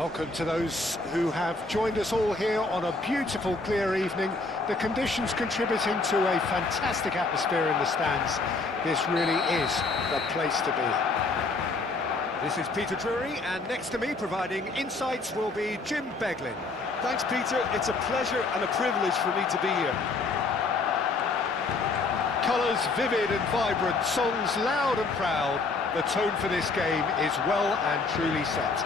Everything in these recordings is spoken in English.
Welcome to those who have joined us all here on a beautiful, clear evening. The conditions contributing to a fantastic atmosphere in the stands. This really is the place to be. This is Peter Drury, and next to me, providing insights, will be Jim Beglin. Thanks, Peter. It's a pleasure and a privilege for me to be here. Colours vivid and vibrant, songs loud and proud. The tone for this game is well and truly set.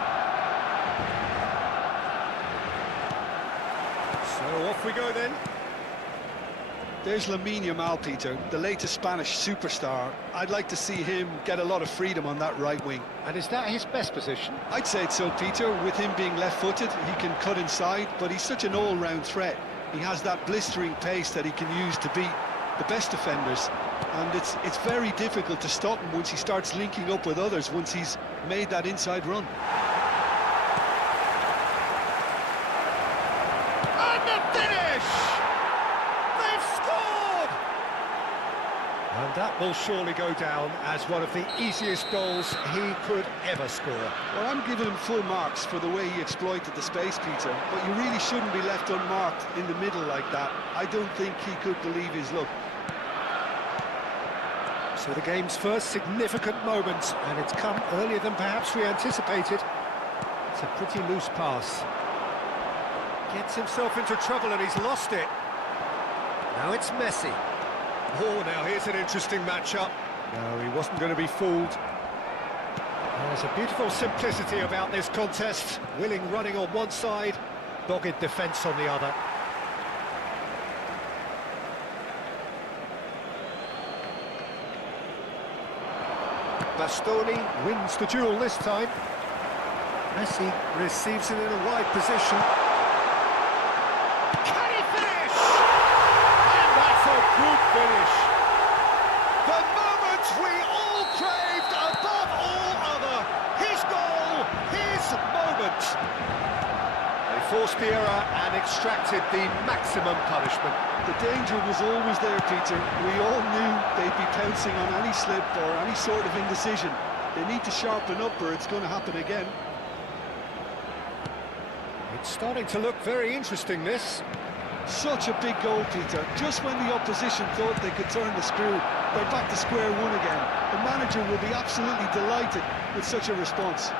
So off we go then. There's Lamine Yamal, Peter, the latest Spanish superstar. I'd like to see him get a lot of freedom on that right wing. And is that his best position? I'd say so, Peter. With him being left-footed, he can cut inside, but he's such an all-round threat. He has that blistering pace that he can use to beat the best defenders, and it's very difficult to stop him once he starts linking up with others, once he's made that inside run. And the finish! They've scored! And that will surely go down as one of the easiest goals he could ever score. Well, I'm giving him full marks for the way he exploited the space, Peter, but you really shouldn't be left unmarked in the middle like that. I don't think he could believe his luck. So the game's first significant moment, and it's come earlier than perhaps we anticipated. It's a pretty loose pass. Gets himself into trouble and he's lost it. Now it's Messi. Oh, now here's an interesting matchup. No, he wasn't going to be fooled. There's a beautiful simplicity about this contest. Willing running on one side, dogged defence on the other. Bastoni wins the duel this time. Messi receives it in a wide position. Can he finish? And that's a good finish. The moment we all craved above all other. His goal, his moment. They forced the error and extracted the maximum punishment. The danger was always there, Peter. We all knew they'd be pouncing on any slip or any sort of indecision. They need to sharpen up or it's going to happen again. It's starting to look very interesting, this. Such a big goal, Peter. Just when the opposition thought they could turn the screw, they're back to square one again. The manager will be absolutely delighted with such a response.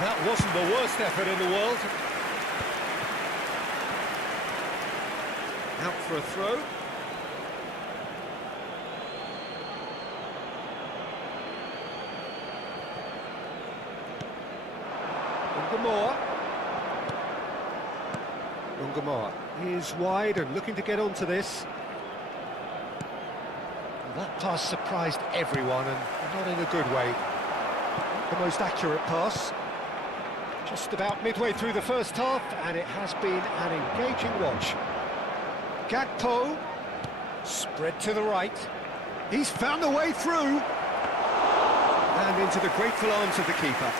That wasn't the worst effort in the world. Out for a throw. Ungamor is wide and looking to get onto this. That pass surprised everyone, and not in a good way. Not the most accurate pass. Just about midway through the first half, and it has been an engaging watch. Gakpo, spread to the right. He's found a way through. And into the grateful arms of the keeper.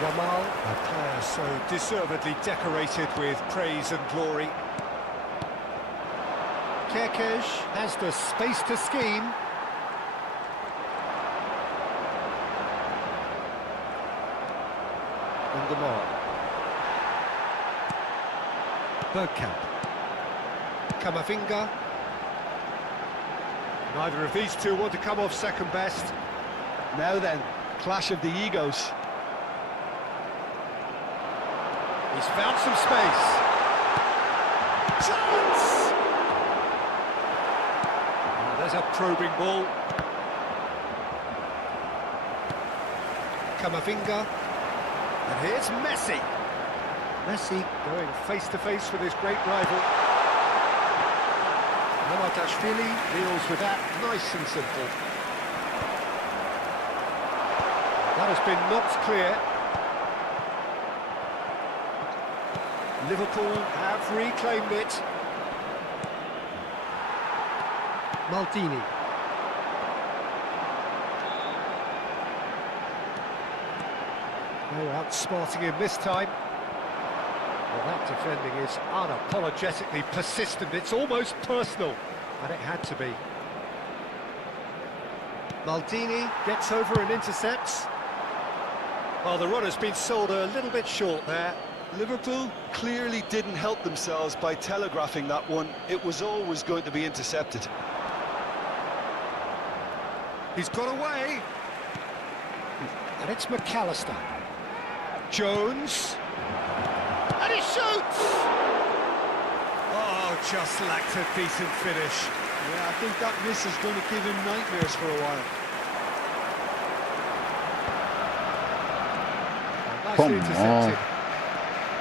Yamal, a player so deservedly decorated with praise and glory. Kerkez has the space to scheme. Bergkamp. Camavinga. Neither of these two want to come off second best. Now then, clash of the egos. He's found some space. Chance! Oh, there's a probing ball. Camavinga. And here's Messi. Messi going face-to-face with his great rival. Mamardashvili deals with that nice and simple. That has been knocked clear. Liverpool have reclaimed it. Maldini. No outsmarting him this time. That defending is unapologetically persistent. It's almost personal, and it had to be. Maldini gets over and intercepts. Well, the runner's been sold a little bit short there. Liverpool clearly didn't help themselves by telegraphing that one. It was always going to be intercepted. He's got away. And it's McAllister. Jones. And he shoots! Oh, just lacked a decent finish. Yeah, I think that miss is going to give him nightmares for a while. Nicely intercepted.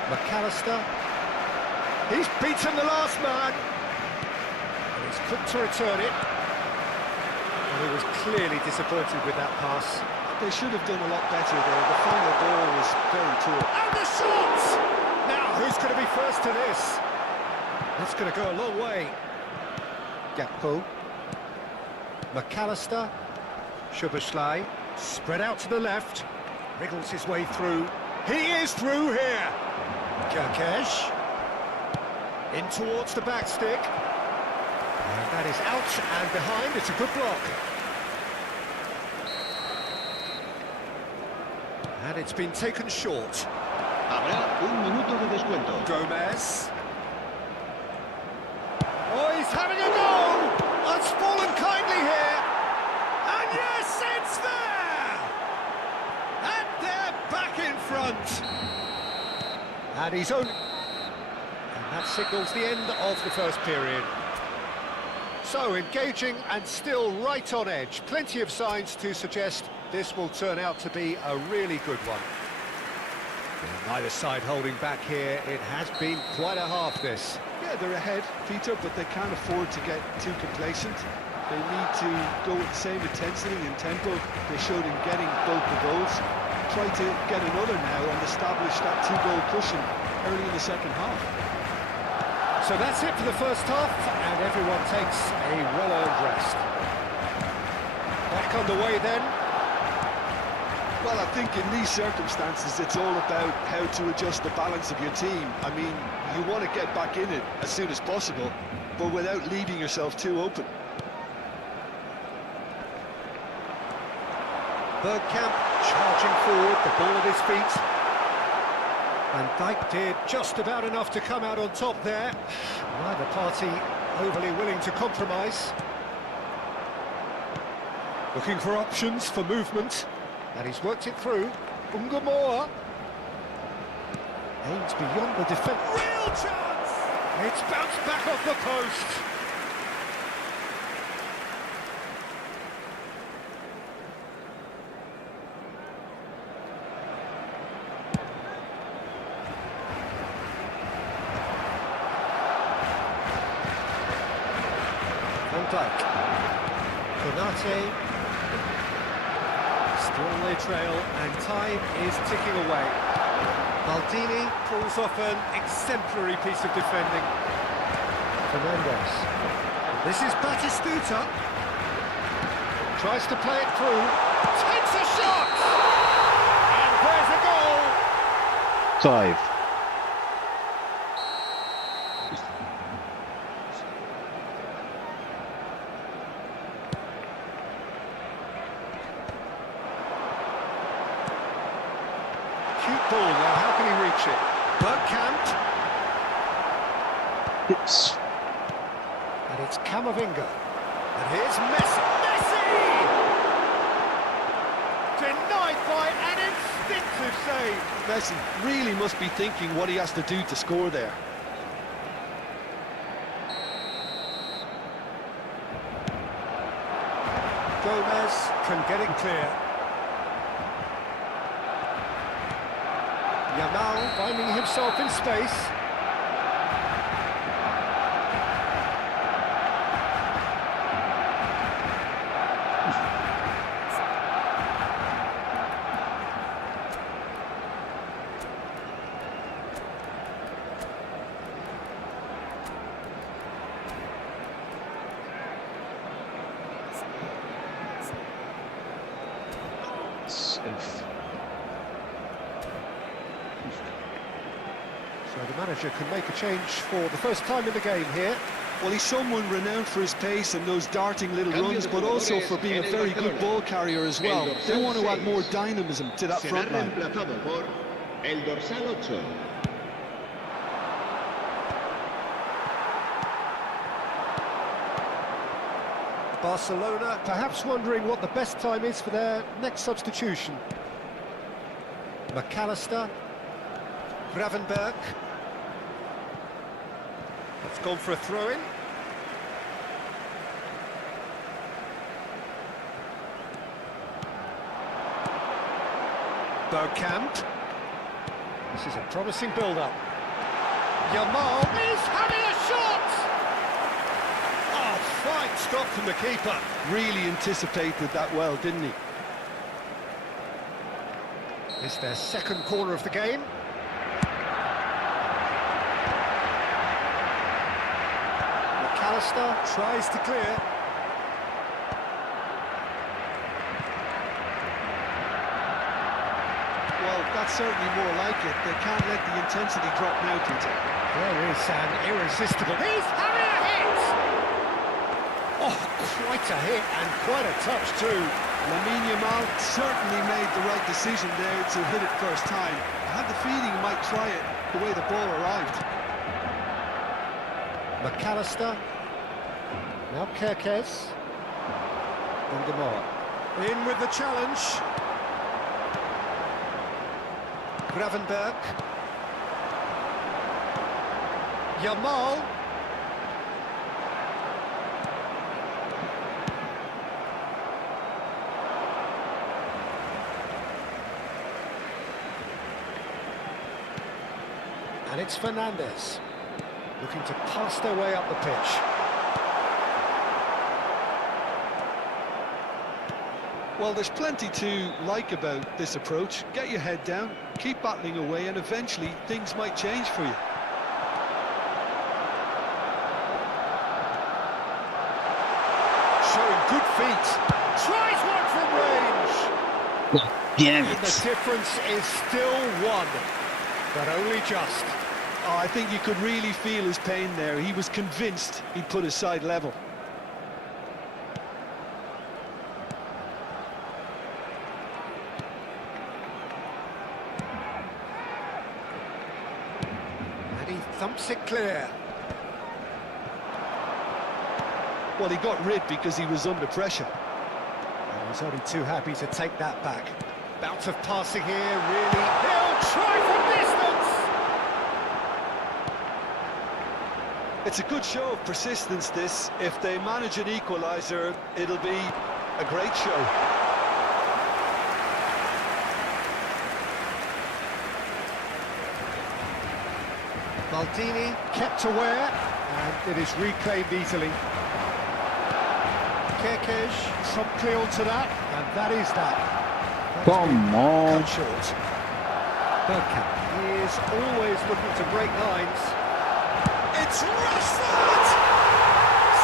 McAllister. He's beaten the last man. And he's quick to return it. And he was clearly disappointed with that pass. They should have done a lot better there. The final ball was very poor. And the shot! Now, who's going to be first to this? That's going to go a long way. Gakpo. McAllister. Szoboszlai. Spread out to the left. Wriggles his way through. He is through here. Kerkesh. In towards the back stick. And that is out and behind. It's a good block. And it's been taken short. Habrá un minuto de descuento. Gomez. Oh, he's having a go! It's fallen kindly here. And yes, it's there! And they're back in front. And he's only... And that signals the end of the first period. So, engaging and still right on edge. Plenty of signs to suggest this will turn out to be a really good one. Neither side holding back here. It has been quite a half, this. Yeah, they're ahead, Peter, but they can't afford to get too complacent. They need to go with the same intensity and tempo they showed in getting both the goals. Try to get another now and establish that two-goal cushion early in the second half. So that's it for the first half, and everyone takes a well-earned rest. Back underway then. Well, I think in these circumstances, it's all about how to adjust the balance of your team. I mean, you want to get back in it as soon as possible, but without leaving yourself too open. Bergkamp charging forward, the ball at his feet. Van Dijk did just about enough to come out on top there. Neither party overly willing to compromise. Looking for options for movement. And he's worked it through. Ungamoa. Aims beyond the defence. Real chance! It's bounced back off the post. Van Dijk. Konate. Still they trail, and time is ticking away. Maldini pulls off an exemplary piece of defending. Fernandes. This is Batistuta. Tries to play it through. Takes a shot! And there's a goal! 5. Cute ball now, how can he reach it? Bergkamp. It's And it's Camavinga. And here's Messi. Messi! Denied by an instinctive save. Messi really must be thinking what he has to do to score there. Gomez can get it clear. Yamal finding himself in space. So the manager can make a change for the first time in the game here. Well, he's someone renowned for his pace and those darting little runs, but also for being a very good ball carrier as well. They want to add more dynamism to that front line. El dorsal 8. Barcelona perhaps wondering what the best time is for their next substitution. McAllister, Gravenberg. It's gone for a throw-in. Bergkamp. This is a promising build-up. Yamal is having a shot! Oh, fine stop from the keeper. Really anticipated that well, didn't he? It's their second corner of the game. McAllister tries to clear. Well, that's certainly more like it. They can't let the intensity drop now, Peter. There is an irresistible... He's having a hit! Oh, quite a hit and quite a touch too. Lamine Yamal certainly made the right decision there to hit it first time. I had the feeling he might try it the way the ball arrived. McAllister. Now Kerkez. Gondomar. In with the challenge. Gravenberg. Yamal. And it's Fernandez, looking to pass their way up the pitch. Well, there's plenty to like about this approach. Get your head down, keep battling away, and eventually things might change for you. Showing good feet. Tries one from range. Damn And the it. difference is still one, but only just. Oh, I think you could really feel his pain there. He was convinced he'd put his side level. And he thumps it clear. Well, he got rid because he was under pressure. And he's only too happy to take that back. Bout of passing here, really. He'll try from distance! It's a good show of persistence, this. If they manage an equaliser, it'll be a great show. Maldini kept aware, and it is reclaimed easily. Kerkez promptly onto that, and that is that. Come on. Cut short. Bergkamp. He is always looking to break lines. It's Rashford!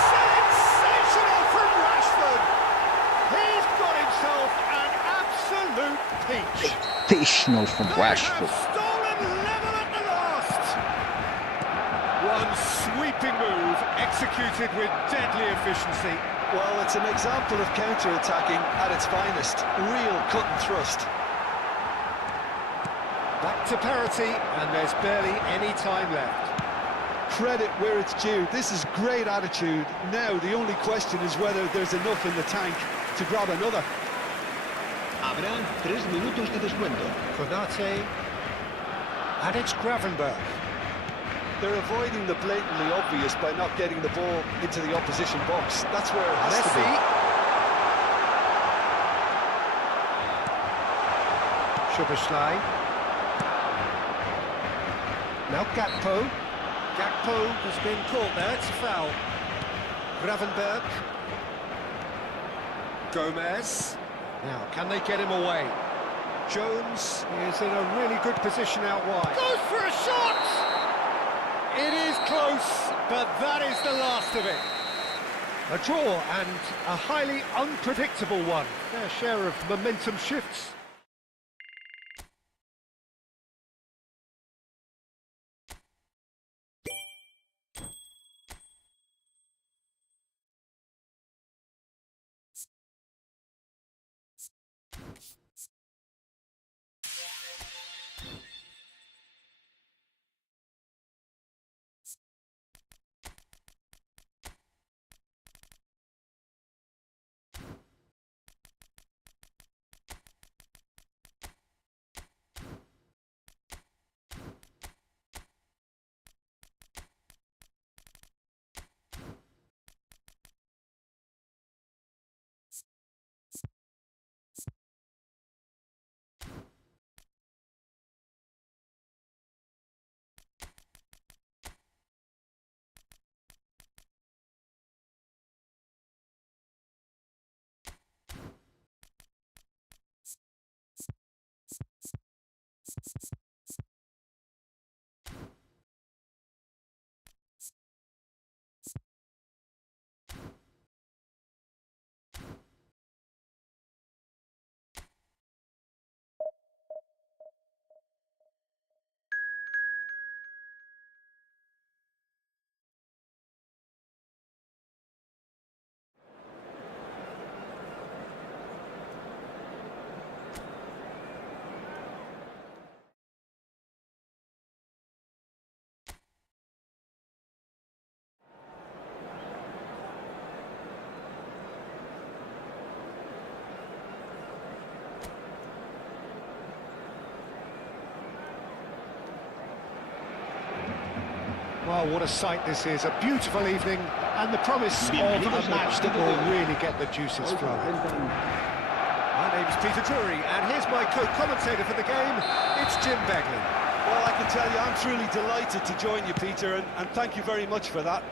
Sensational from Rashford! He's got himself an absolute peach. Sensational from They Rashford. have stolen level at the last. One sweeping move executed with deadly efficiency. Well, it's an example of counter-attacking at its finest. Real cut and thrust. Back to parity, and there's barely any time left. Credit where it's due. This is great attitude. Now, the only question is whether there's enough in the tank to grab another. Habrá 3 minutos de descuento. Konate, and it's Gravenberg. They're avoiding the blatantly obvious by not getting the ball into the opposition box. That's where it has to be. Szoboszlai. Now Gakpo. Gakpo has been caught there, it's a foul. Gravenberg. Gomez. Now, can they get him away? Jones is in a really good position out wide. Goes for a shot! It is close, but that is the last of it. A draw and a highly unpredictable one. Their share of momentum shifts. Well, what a sight this is. A beautiful evening and the promise of a match that will really get the juices flowing. My name's Peter Drury, and here's my co-commentator for the game. It's Jim Beglin. Well, I can tell you, I'm truly delighted to join you, Peter, and thank you very much for that.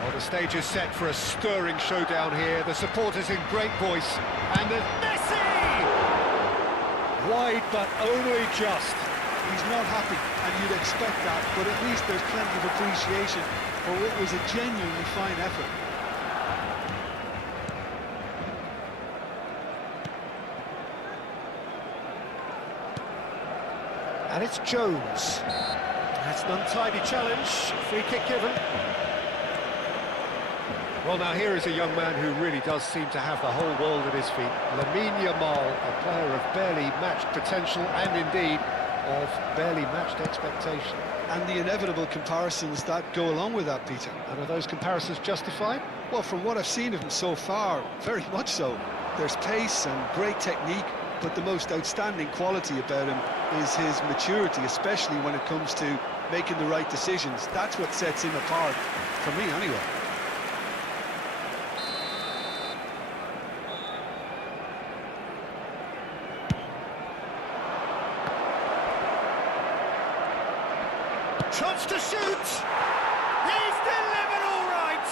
Well, the stage is set for a stirring showdown here. The supporters in great voice, and there's Messi! Wide, but only just. He's not happy, and you'd expect that, but at least there's plenty of appreciation for what was a genuinely fine effort. And it's Jones. That's an untidy challenge. Free kick given. Well, now here is a young man who really does seem to have the whole world at his feet. Lamine Yamal, a player of barely matched potential and indeed of barely matched expectation. And the inevitable comparisons that go along with that, Peter. And are those comparisons justified? Well, from what I've seen of him so far, very much so. There's pace and great technique, but the most outstanding quality about him is his maturity, especially when it comes to making the right decisions. That's what sets him apart, for me anyway. Chance to shoot! He's delivered all right!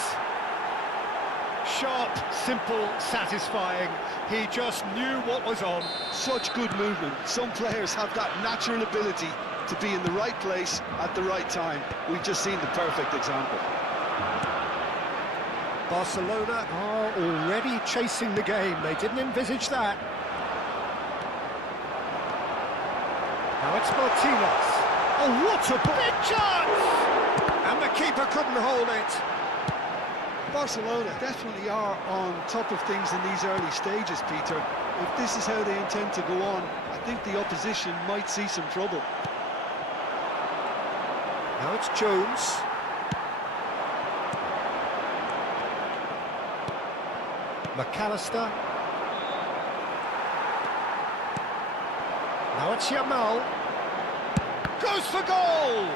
Sharp, simple, satisfying. He just knew what was on. Such good movement. Some players have that natural ability to be in the right place at the right time. We've just seen the perfect example. Barcelona are already chasing the game. They didn't envisage that. Now it's Martinez. Oh, what a big chance! And the keeper couldn't hold it. Barcelona definitely are on top of things in these early stages, Peter. If this is how they intend to go on, I think the opposition might see some trouble. Now it's Jones. McAllister. Now it's Yamal. Goes for goal!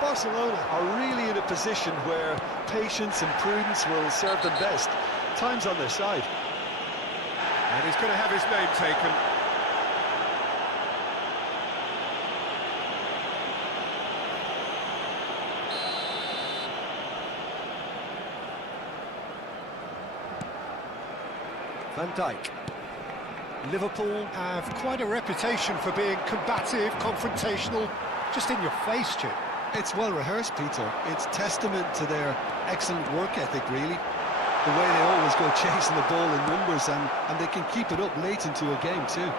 Barcelona are really in a position where patience and prudence will serve them best. Time's on their side. And he's going to have his name taken. Van Dijk. Liverpool have quite a reputation for being combative, confrontational, just in your face, Chip. It's well rehearsed, Peter. It's testament to their excellent work ethic, really. The way they always go chasing the ball in numbers, and they can keep it up late into a game too.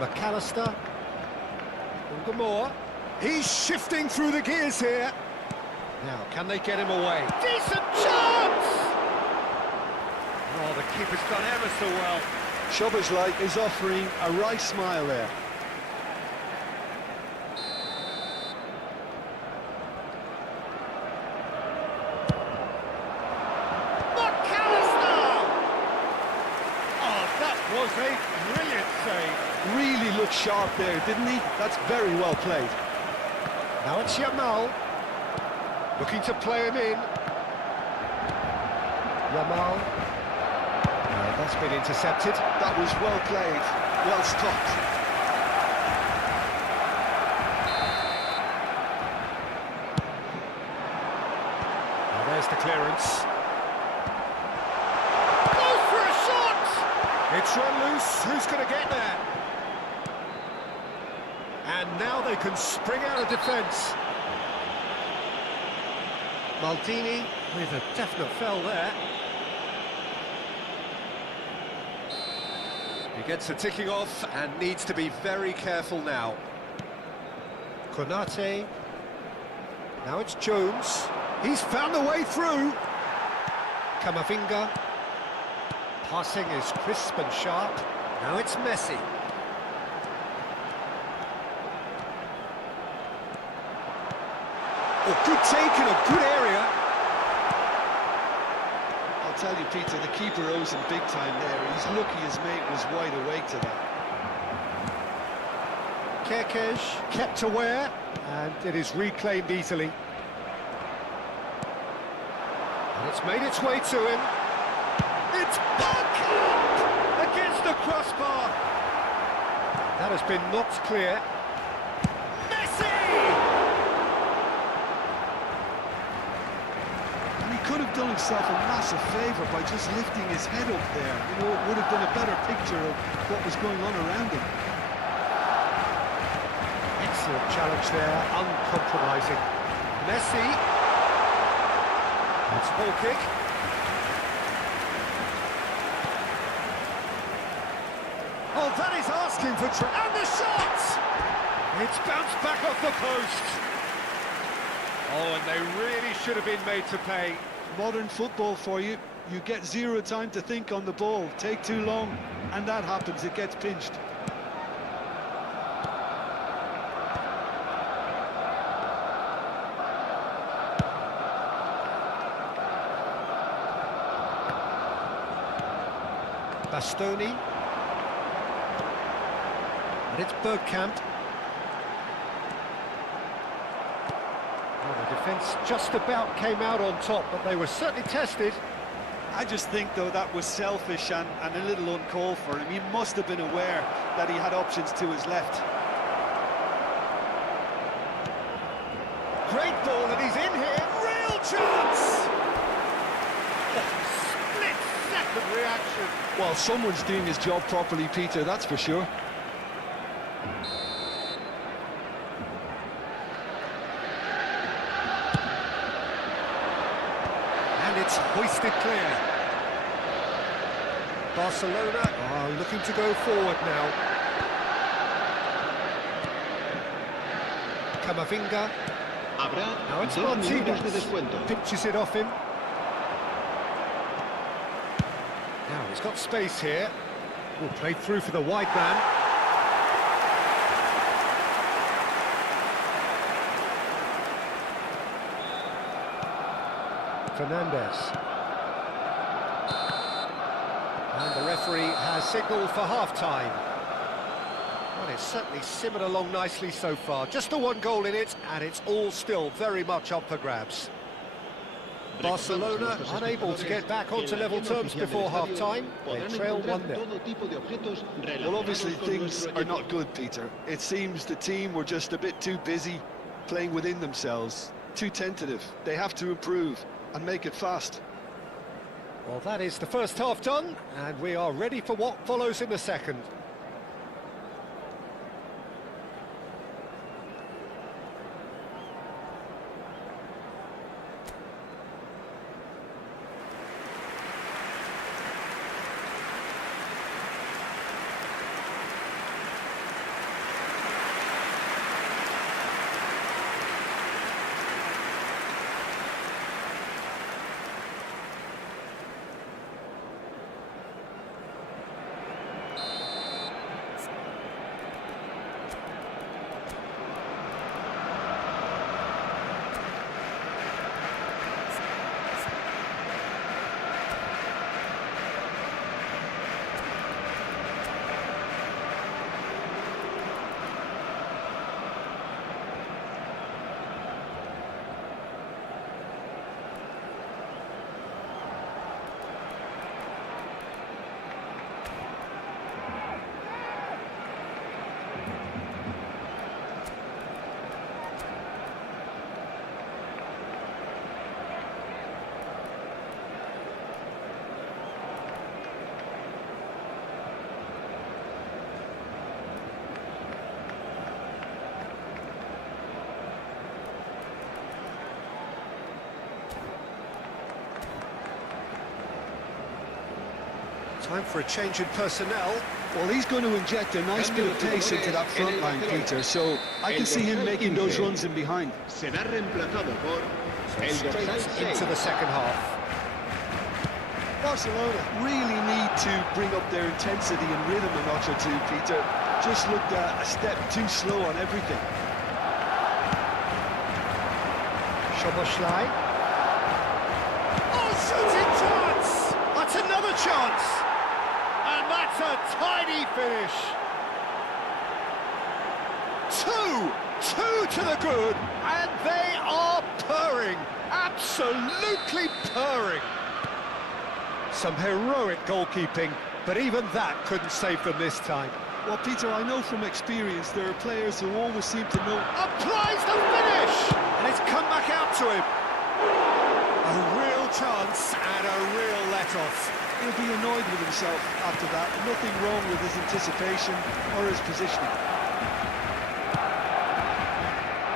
McAllister. Ungamore. He's shifting through the gears here. Now, can they get him away? Decent chance! Keeper's done ever so well. Szoboszlai is offering a right smile there. Was a brilliant save. Really looked sharp there, didn't he? That's very well played. Now it's Yamal. Looking to play him in. Yamal. That's been intercepted. That was well played, well stopped. Now there's the clearance. It's run loose, who's going to get there? And now they can spring out of defence. Maldini with a definite foul there. He gets a ticking off and needs to be very careful now. Konate. Now it's Jones. He's found a way through. Kamavinga. Passing is crisp and sharp. Now it's Messi. Oh, good take in a good area. I'll tell you, Peter, the keeper owes him big time there. He's lucky his mate was wide awake to that. Kerkesh kept aware, and it is reclaimed easily. And it's made its way to him. It's back against the crossbar. That has been knocked clear. Messi! And he could have done himself a massive favour by just lifting his head up there. You know, it would have been a better picture of what was going on around him. Excellent challenge there, uncompromising. Messi. That's a ball kick. Oh, that is asking for... And the shot! It's bounced back off the post. Oh, and they really should have been made to pay. Modern football for you. You get zero time to think on the ball. Take too long, and that happens. It gets pinched. Bastoni. And it's Bergkamp. Well, the defence just about came out on top, but they were certainly tested. I just think, though, that was selfish and a little uncalled for him. He must have been aware that he had options to his left. Great ball, and he's in here. Real chance! Split-second reaction. Well, someone's doing his job properly, Peter, that's for sure. And it's hoisted clear. Barcelona are looking to go forward now. Camavinga. Now it's Martinez. Pinches it off him. Now he's got space here. Will play through for the wide man. Fernandez. And the referee has signalled for half-time. Well, it's certainly simmered along nicely so far. Just the one goal in it, and it's all still very much up for grabs. Barcelona unable to get back onto level terms before half-time. They trail 1-0. Well, obviously things are not good, Peter. It seems the team were just a bit too busy playing within themselves, too tentative. They have to improve and make it fast. Well, that is the first half done, and we are ready for what follows in the second. Time for a change in personnel. Well, he's going to inject a nice bit of pace into that front line, Peter, so I can see him making those runs in behind. Será reemplazado por el Straight dorsal 6. into the second half. Barcelona really need to bring up their intensity and rhythm a notch or two, Peter. Just looked a step too slow on everything. Szoboszlai. Oh, shooting chance! That's another chance! And that's a tidy finish. Two to the good, and they are purring. Absolutely purring. Some heroic goalkeeping, but even that couldn't save them this time. Well, Peter, I know from experience there are players who always seem to know... Applies the finish! And it's come back out to him. A real chance and a real let-off. He'll be annoyed with himself after that. Nothing wrong with his anticipation or his positioning.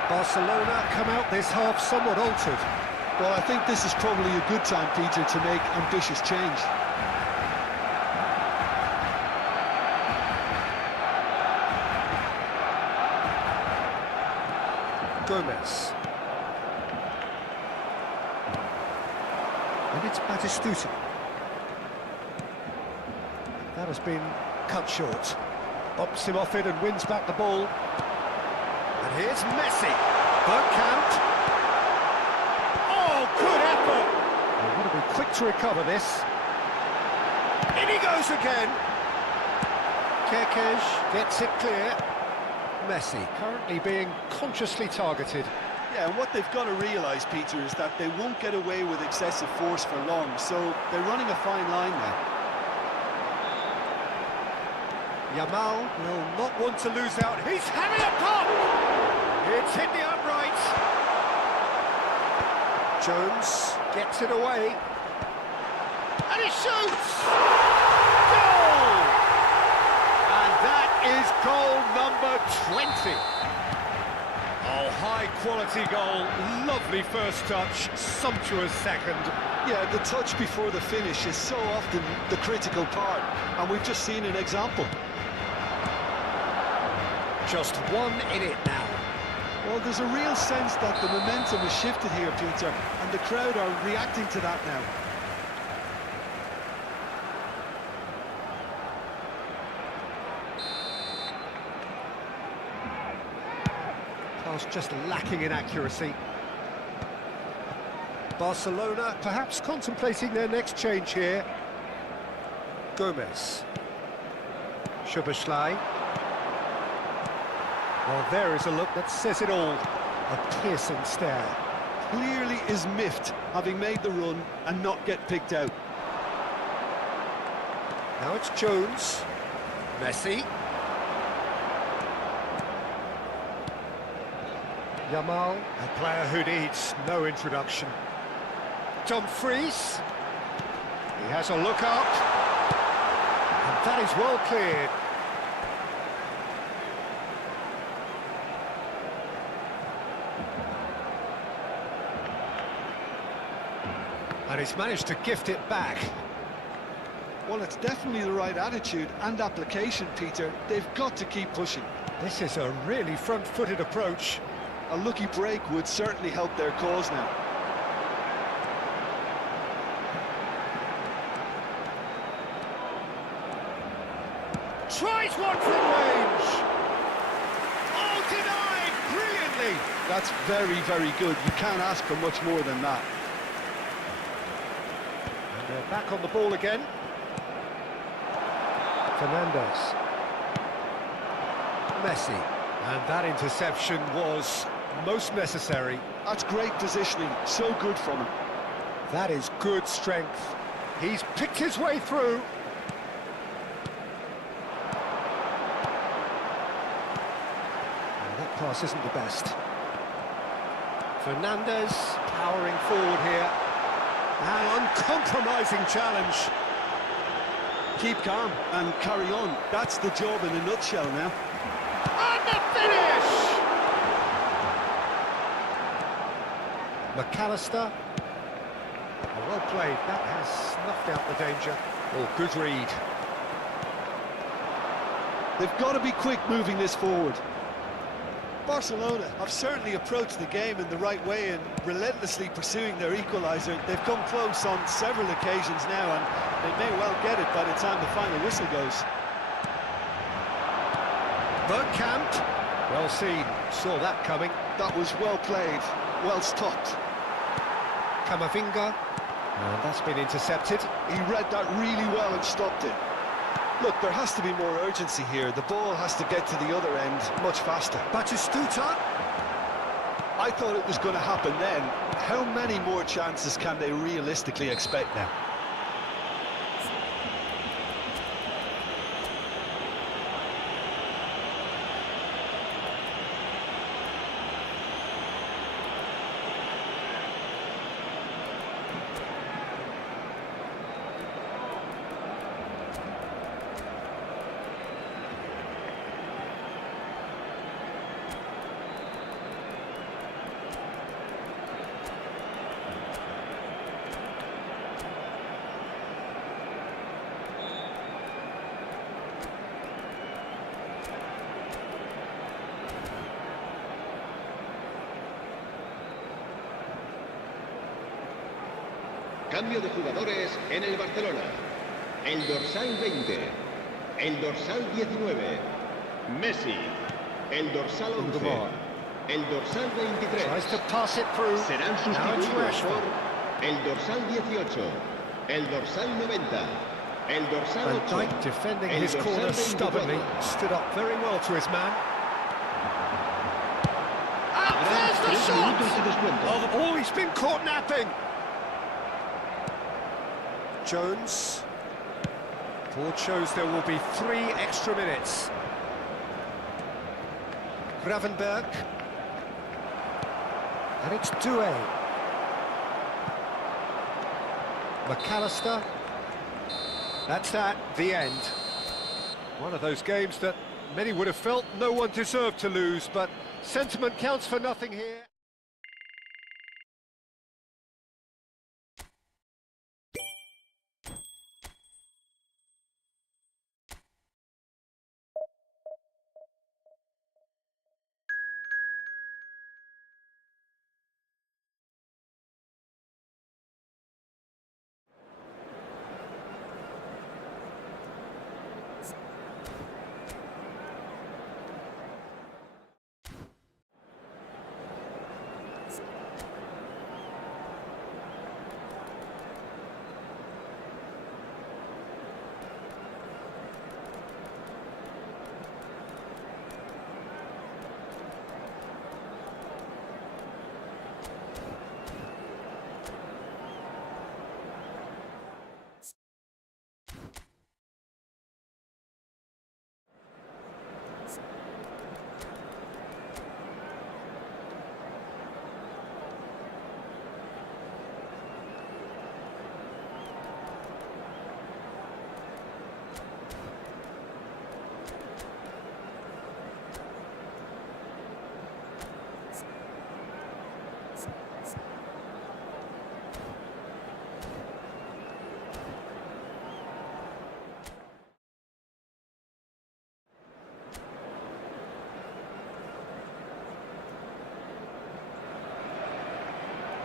Barcelona come out this half somewhat altered. Well, I think this is probably a good time, Peter, to make ambitious change. Gomez. And it's Batistuta. That has been cut short. Bops him off it and wins back the ball. And here's Messi. Bergkamp. Oh, good effort! They've got to be quick to recover this. In he goes again. Kerkez gets it clear. Messi currently being consciously targeted. Yeah, and what they've got to realise, Peter, is that they won't get away with excessive force for long, so they're running a fine line now. Yamal will not want to lose out. He's having a pop! It's hit the upright. Jones gets it away. And he shoots! Goal! And that is goal number 20. Oh, high-quality goal. Lovely first touch, sumptuous second. Yeah, the touch before the finish is so often the critical part, and we've just seen an example. Just one in it now. Well, there's a real sense that the momentum has shifted here, Peter, and the crowd are reacting to that now. Pass just lacking in accuracy. Barcelona perhaps contemplating their next change here. Gomez. Szoboszlai. Well, there is a look that says it all. A piercing stare. Clearly is miffed, having made the run and not get picked out. Now it's Jones. Messi. Yamal, a player who needs no introduction. Dumfries. He has a look up. And that is well cleared. And he's managed to gift it back. Well, it's definitely the right attitude and application, Peter. They've got to keep pushing. This is a really front-footed approach. A lucky break would certainly help their cause now. Tries one from range. Oh, denied brilliantly. That's very, very good. You can't ask for much more than that. And they're back on the ball again. Fernandez. Messi. And that interception was most necessary. That's great positioning. So good from him. That is good strength. He's picked his way through. That pass isn't the best. Fernandez powering forward here. An uncompromising challenge. Keep calm and carry on. That's the job in a nutshell now. And the finish! McAllister. Well played, that has snuffed out the danger. Oh, good read. They've got to be quick moving this forward. Barcelona have certainly approached the game in the right way and relentlessly pursuing their equaliser. They've come close on several occasions now, and they may well get it by the time the final whistle goes. Bergkamp, well seen, saw that coming. That was well played, well stopped. Camavinga, and that's been intercepted. He read that really well and stopped it. Look, there has to be more urgency here. The ball has to get to the other end much faster. Batistuta. I thought it was going to happen then. How many more chances can they realistically expect now? Cambio de jugadores en el Barcelona. El dorsal 20, el dorsal 19, Messi, el dorsal 11, el dorsal 23. Tries to pass it through. Serán sustituidos por el dorsal 18, el dorsal 90, el dorsal 8. Van Dijk defending el his dorsal corner 24. stubbornly, stood up very well to his man. And there's the 3 shot! minutos de descuento. Oh, he's been caught napping. Jones. Board shows there will be 3 extra minutes. Gravenberg. And it's Doué. McAllister. That's that, the end. One of those games that many would have felt no one deserved to lose, but sentiment counts for nothing here.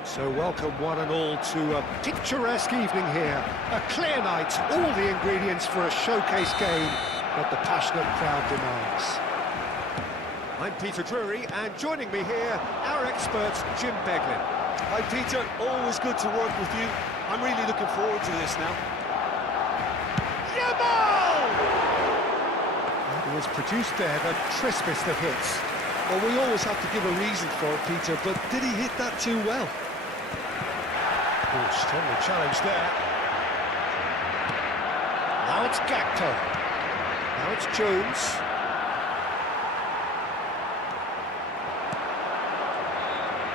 So welcome one and all to a picturesque evening here. A clear night, all the ingredients for a showcase game that the passionate crowd demands. I'm Peter Drury, and joining me here, our expert, Jim Beglin. Hi Peter, always good to work with you. I'm really looking forward to this now. Yamal! He has produced there the crispest of hits. Well, we always have to give a reason for it, Peter, but did he hit that too well? Oh, strongly challenged there. Now it's Gakpo. Now it's Jones.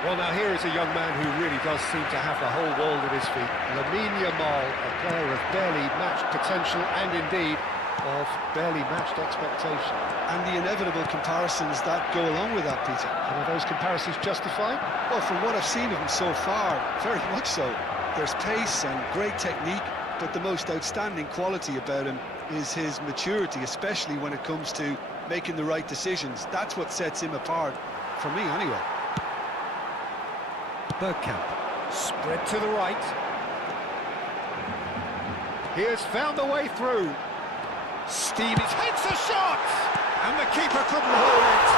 Well, now here is a young man who really does seem to have the whole world at his feet. Lamine Yamal, a player of barely matched potential and indeed of barely matched expectation. And the inevitable comparisons that go along with that, Peter. And are those comparisons justified? Well, from what I've seen of him so far, very much so. There's pace and great technique, but the most outstanding quality about him is his maturity, especially when it comes to making the right decisions. That's what sets him apart, for me anyway. Bergkamp, spread to the right. He has found the way through. Stevens hits a shot! And the keeper couldn't hold it.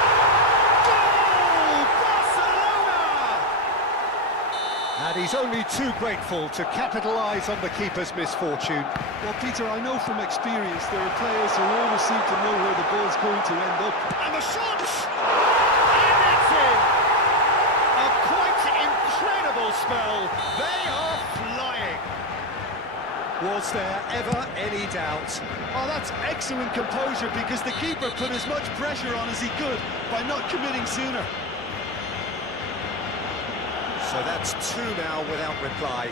Goal! Barcelona! And he's only too grateful to capitalise on the keeper's misfortune. Well, Peter, I know from experience there are players who always seem to know where the ball's going to end up. And the shot! And it's in! A quite incredible spell. They are flying. Was there ever any doubt? Oh, that's excellent composure, because the keeper put as much pressure on as he could by not committing sooner. So that's two now without reply.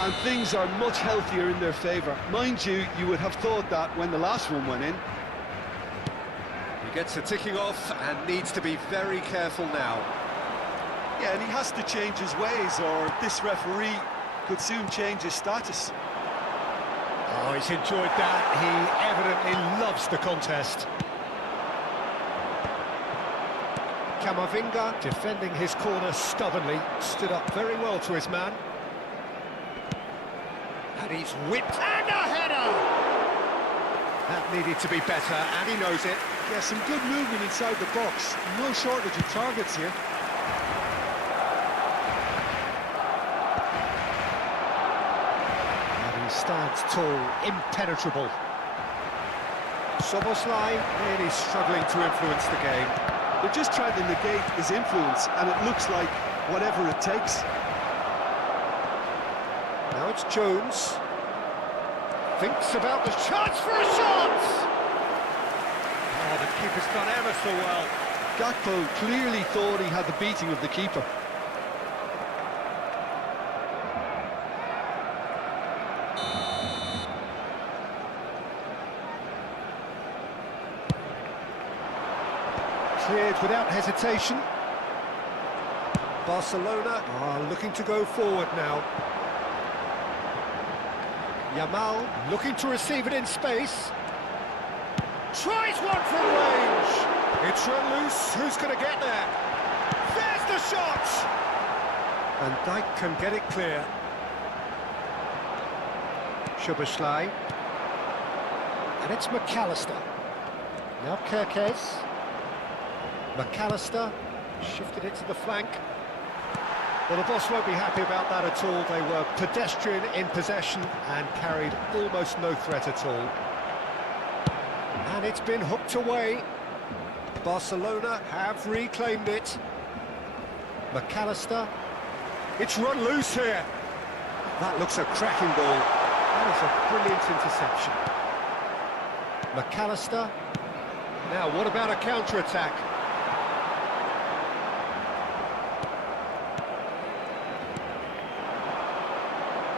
And things are much healthier in their favour. Mind you, you would have thought that when the last one went in. He gets the ticking off and needs to be very careful now. Yeah, and he has to change his ways, or this referee could soon change his status. Oh, he's enjoyed that. He evidently loves the contest. Camavinga, defending his corner stubbornly, stood up very well to his man. And he's whipped, and a header! That needed to be better, and he knows it. Yeah, some good movement inside the box. No shortage of targets here. He stands tall, impenetrable. Szoboszlai really struggling to influence the game. They're just trying to negate his influence, and it looks like whatever it takes. Now it's Jones. Thinks about the chance for a shot! Oh, the keeper's done ever so well. Gakpo clearly thought he had the beating of the keeper. Cleared without hesitation. Barcelona are looking to go forward now. Yamal looking to receive it in space. Tries one from range. It's run loose. Who's going to get there? There's the shot! And Dijk can get it clear. Szoboszlai. And it's McAllister. Now Kerkez. McAllister shifted it to the flank. Well, the boss won't be happy about that at all. They were pedestrian in possession and carried almost no threat at all. And it's been hooked away. Barcelona have reclaimed it. McAllister. It's run loose here. That looks a cracking ball. That is a brilliant interception. McAllister. Now, what about a counter-attack?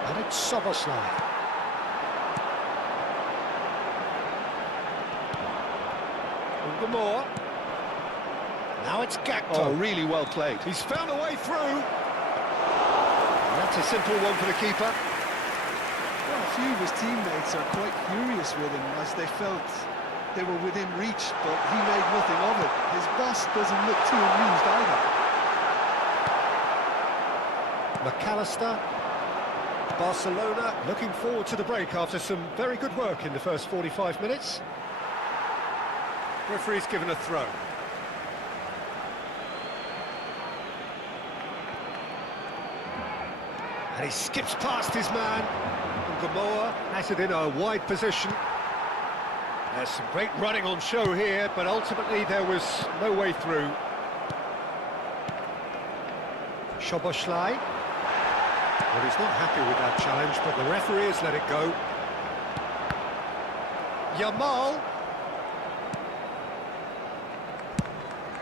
And it's Szoboszlai. More. Now it's Gakpo. Oh, really well played. He's found a way through. That's a simple one for the keeper. Well, a few of his teammates are quite furious with him, as they felt they were within reach, but he made nothing of it. His boss doesn't look too amused either. McAllister. Barcelona looking forward to the break after some very good work in the first 45 minutes. Referee's given a throw. And he skips past his man. And Gamoa has it in a wide position. There's some great running on show here, but ultimately there was no way through. Szoboszlai. Well, he's not happy with that challenge, but the referee has let it go. Yamal.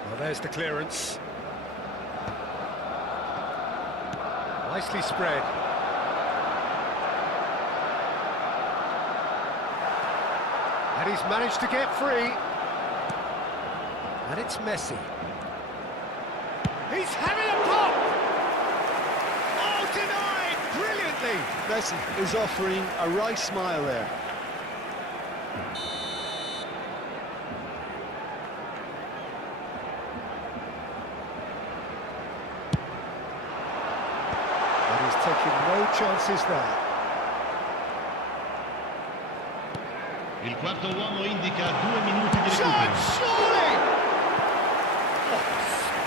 Well, there's the clearance. Nicely spread. And he's managed to get free. And it's Messi. He's having a pop! Oh, denied! Brilliantly! away. Messi is offering a right smile there. And he's taking no chances there. Il quarto uomo indica 2 minuti di Shot, recupero. surely! Oh,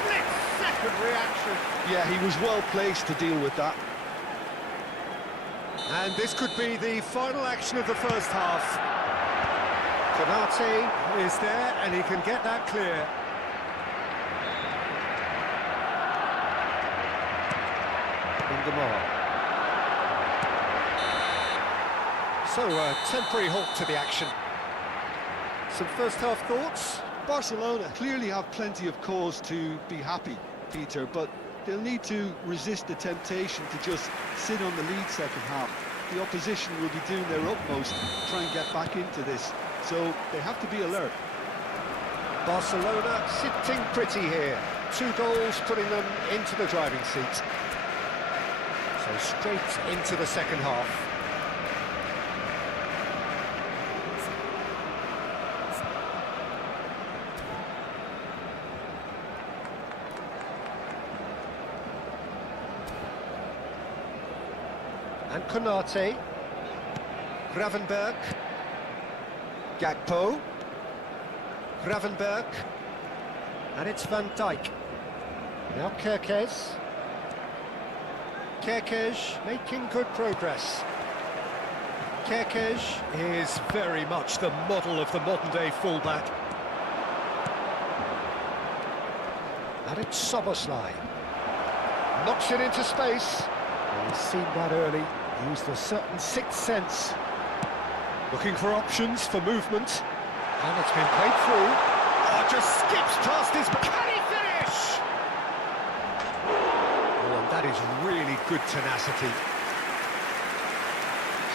split-second reaction. Yeah, he was well placed to deal with that. And this could be the final action of the first half. Konate is there, and he can get that clear. Ingemar. So, a temporary halt to the action. Some first-half thoughts? Barcelona clearly have plenty of cause to be happy, Peter, but they'll need to resist the temptation to just sit on the lead second half. The opposition will be doing their utmost to try and get back into this, so they have to be alert. Barcelona sitting pretty here. 2 goals putting them into the driving seat. So straight into the second half. And Konate, Gravenberg, Gakpo, Gravenberg, and it's Van Dijk. Now Kerkez. Kerkez making good progress. Kerkez is very much the model of the modern-day fullback. And it's Soboslai. Knocks it into space. And he's seen that early, used a certain sixth sense. Looking for options for movement. And it's been played through. Oh, just skips past his... Can he finish? Oh, and that is really good tenacity.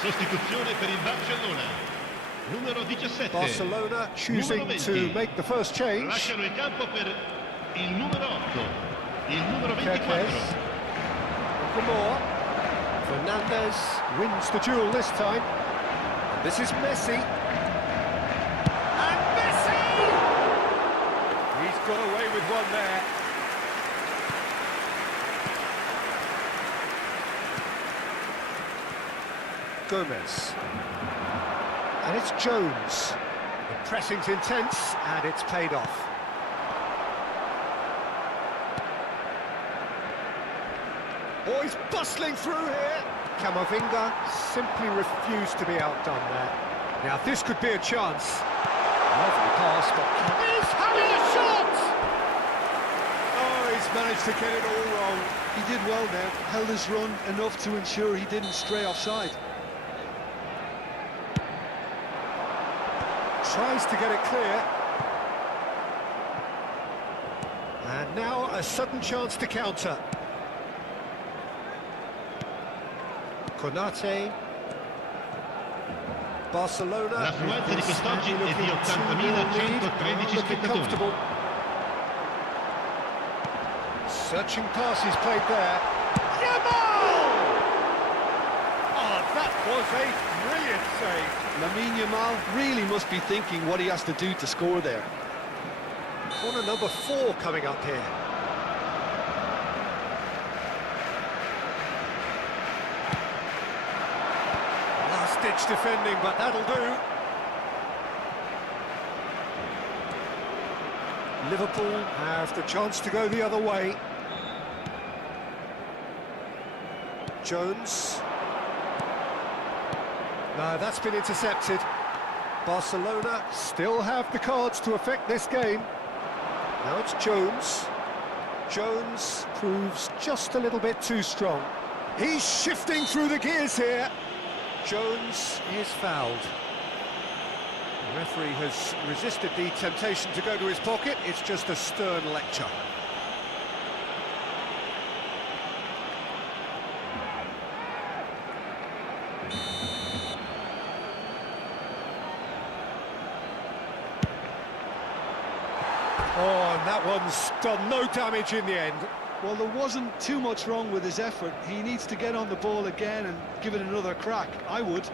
Sostituzione per il Barcellona. Numero 17. Barcelona choosing to make the first change. Lasciano il campo per il numero 8. Il numero 24. More. Fernandez wins the duel this time. And this is Messi. And Messi! He's got away with one there. Gomez. And it's Jones. The pressing's intense and it's paid off. Oh, he's bustling through here. Camavinga simply refused to be outdone there. Now, this could be a chance. Lovely pass, but he's having a shot! Oh, he's managed to get it all wrong. He did well there, held his run enough to ensure he didn't stray offside. Tries to get it clear. And now a sudden chance to counter. Konate. Barcelona. L'affluenza di quest'oggi è di 80.113 spettatori. Searching pass is played there. Yamal! Oh, that was a brilliant save. Lamine Yamal really must be thinking what he has to do to score there. Corner number 4 coming up here. Last-ditch defending, but that'll do. Liverpool have the chance to go the other way. Jones. No, that's been intercepted. Barcelona still have the cards to affect this game. Now it's Jones. Jones proves just a little bit too strong. He's shifting through the gears here. Jones is fouled. The referee has resisted the temptation to go to his pocket. It's just a stern lecture. Oh, and that one's done no damage in the end. Well, there wasn't too much wrong with his effort. He needs to get on the ball again and give it another crack. I would.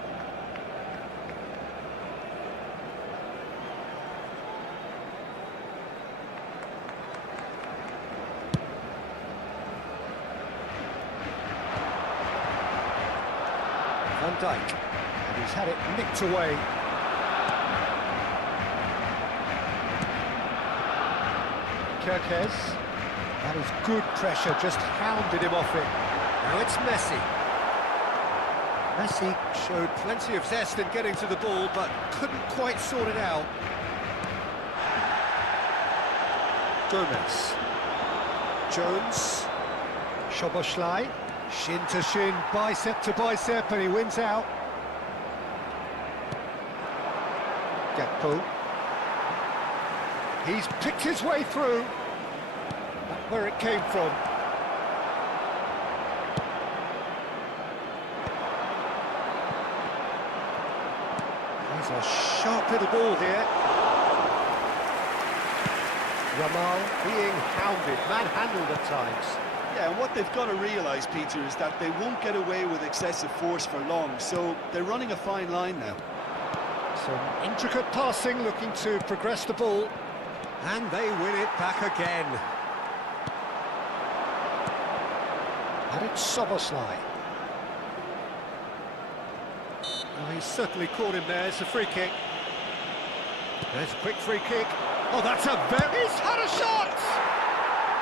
Van Dijk, and he's had it nicked away. Kirkes, that is good pressure, just hounded him off it. Now it's Messi. Messi showed plenty of zest in getting to the ball, but couldn't quite sort it out. Gomez. Jones. Szoboszlai. Shin to shin, bicep to bicep, and he wins out. Gakpo. He's picked his way through. That's where it came from. He's a sharp little ball here. Yamal being hounded, manhandled at times. Yeah, and what they've got to realise, Peter, is that they won't get away with excessive force for long, so they're running a fine line now. Some intricate passing, looking to progress the ball. And they win it back again. And it's Szoboszlai. Oh, he's certainly caught him there. It's a free kick. There's a quick free kick. Oh, that's a very... He's had a shot!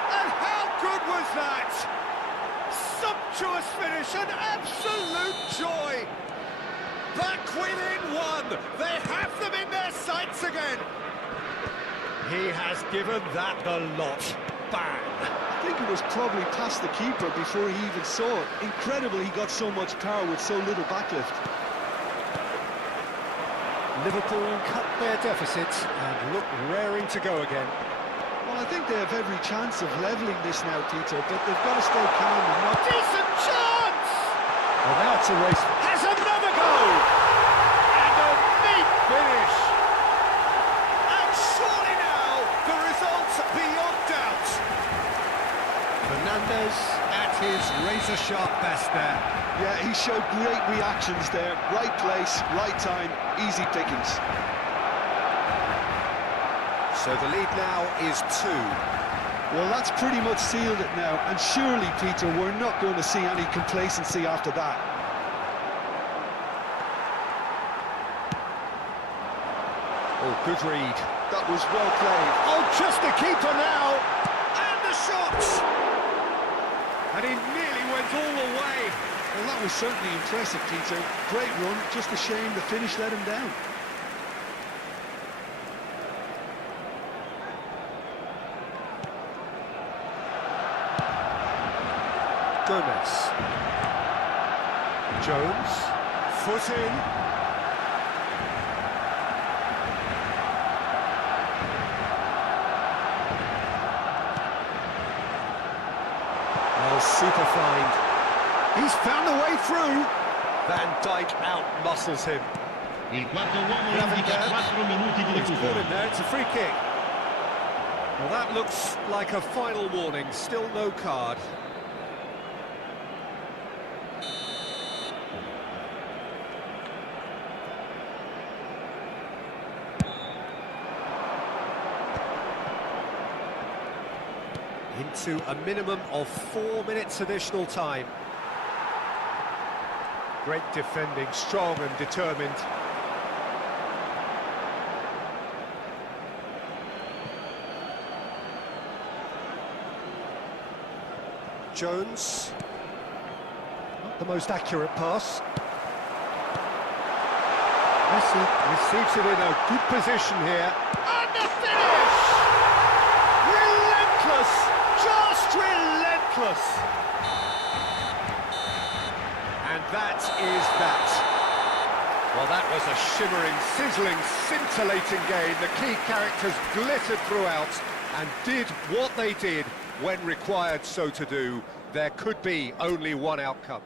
And how good was that? Sumptuous finish, an absolute joy. Back within one. They have them in their sights again. He has given that the lot. Bang! I think it was probably past the keeper before he even saw it. Incredible he got so much power with so little backlift. Liverpool cut their deficit and look raring to go again. Well, I think they have every chance of levelling this now, Peter, but they've got to stay calm and not... Decent chance! Well, now it's a race. Has another goal! And a neat finish! And surely now, the result's beyond doubt. Fernandes at his razor-sharp best there. Yeah, he showed great reactions there. Right place, right time, easy pickings. So the lead now is 2. Well, that's pretty much sealed it now, and surely, Peter, we're not going to see any complacency after that. Oh, good read. That was well played. Oh, just the keeper now! And the shot! And he nearly went all the way. Well, that was certainly impressive, Peter. Great run, just a shame the finish let him down. Gomez. Jones. Foot in. Oh, super find. He's found a way through. Van Dijk out-muscles him. Il quarto uomo indica 4 minuti di He's caught recupero. him there, it's a free kick. Well, that looks like a final warning, still no card. Into a minimum of 4 minutes additional time. Great defending, strong and determined. Jones. Not the most accurate pass. Messi receives it in a good position here. And the finish! Relentless! Just relentless! And that is that. Well, that was a shimmering, sizzling, scintillating game. The key characters glittered throughout and did what they did when required so to do. There could be only one outcome.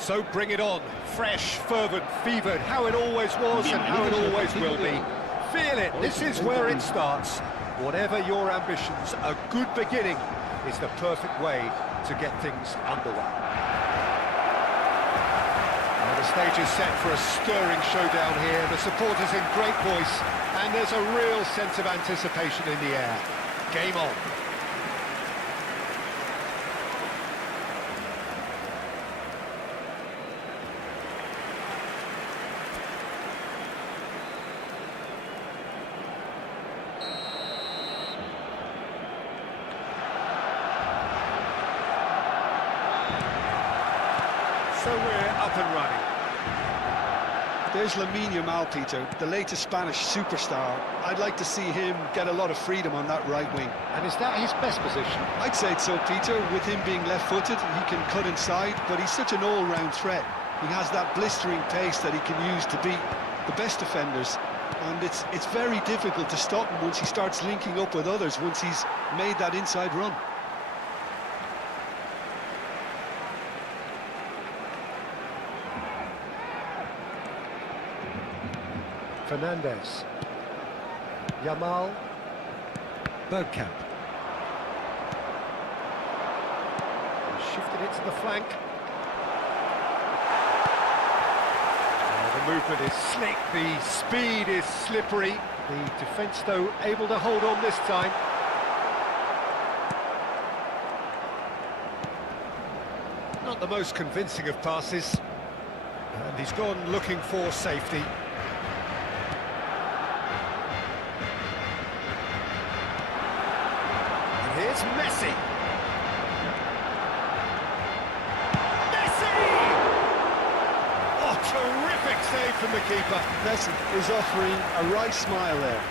So bring it on. Fresh, fervent, fevered, how it always was and how it always will be. Feel it, this is where it starts. Whatever your ambitions, a good beginning is the perfect way to get things underway. Now the stage is set for a stirring showdown here. The supporters in great voice, and there's a real sense of anticipation in the air. Game on. So we're up and running. There's Lamine Yamal, Peter, the latest Spanish superstar. I'd like to see him get a lot of freedom on that right wing. And is that his best position? I'd say so, Peter. With him being left-footed, he can cut inside, but he's such an all-round threat. He has that blistering pace that he can use to beat the best defenders. And it's very difficult to stop him once he starts linking up with others, once he's made that inside run. Fernandez, Yamal, Bergkamp. He's shifted it to the flank. The movement is slick, the speed is slippery. The defence, though, able to hold on this time. Not the most convincing of passes. And he's gone looking for safety. Here's Messi. Messi! Oh, terrific save from the keeper. Messi is offering a right smile there.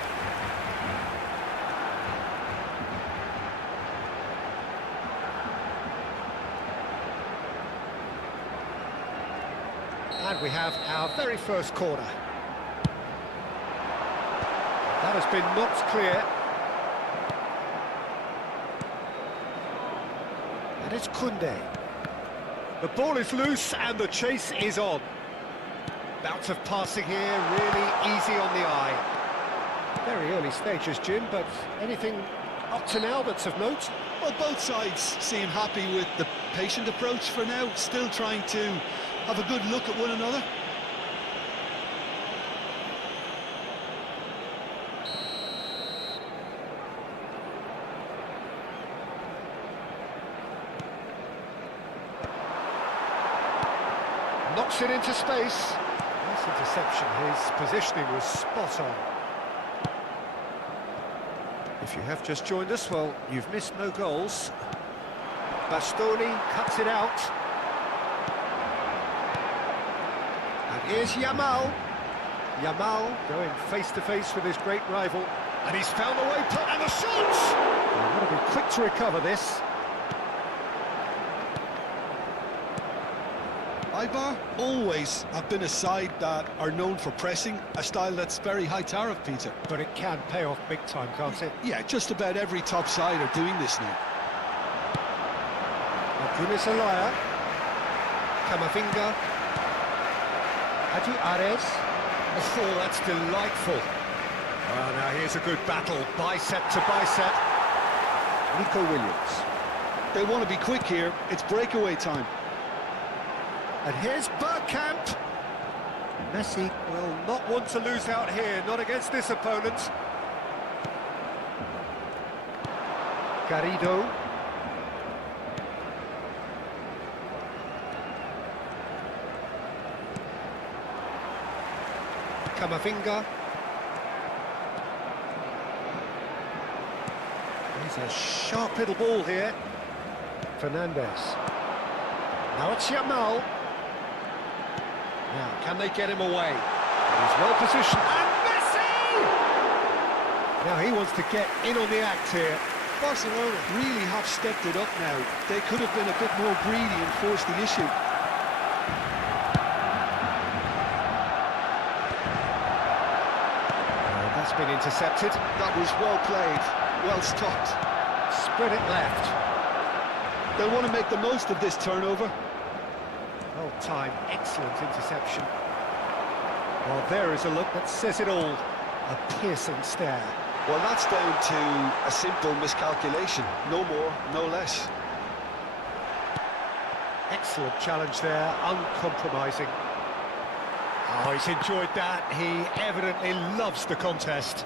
And we have our very first corner. That has been knocked clear. And it's Koundé. The ball is loose and the chase is on. Bouts of passing here, really easy on the eye. Very early stages, Jim, but anything up to now that's of note? Well, both sides seem happy with the patient approach for now, still trying to have a good look at one another. Knocks it into space. Nice interception. His positioning was spot on. If you have just joined us, well, you've missed no goals. Bastoni cuts it out. And here's Yamal. Yamal going face-to-face with his great rival. And he's found the way, and the shot! He's got to be quick to recover this. Eibar always have been a side that are known for pressing, a style that's very high tariff, Peter. But it can pay off big time, can't it? Yeah, just about every top side are doing this now. Gunis Alaya, Camavinga, Adi Ares. Oh, that's delightful. Oh, now here's a good battle, bicep to bicep. Nico Williams. They want to be quick here, it's breakaway time. And here's Bergkamp. Messi will not want to lose out here, not against this opponent. Garrido. Camavinga. He's a sharp little ball here. Fernandez. Now it's Yamal. Now, can they get him away? He's well positioned. And Messi! Now he wants to get in on the act here. Barcelona really have stepped it up now. They could have been a bit more greedy and forced the issue. That's been intercepted. That was well played, well stopped. Spread it left. They'll want to make the most of this turnover. Oh, that time. Excellent interception. Well, there is a look that says it all. A piercing stare. Well, that's down to a simple miscalculation. No more, no less. Excellent challenge there, uncompromising. Oh, he's enjoyed that. He evidently loves the contest.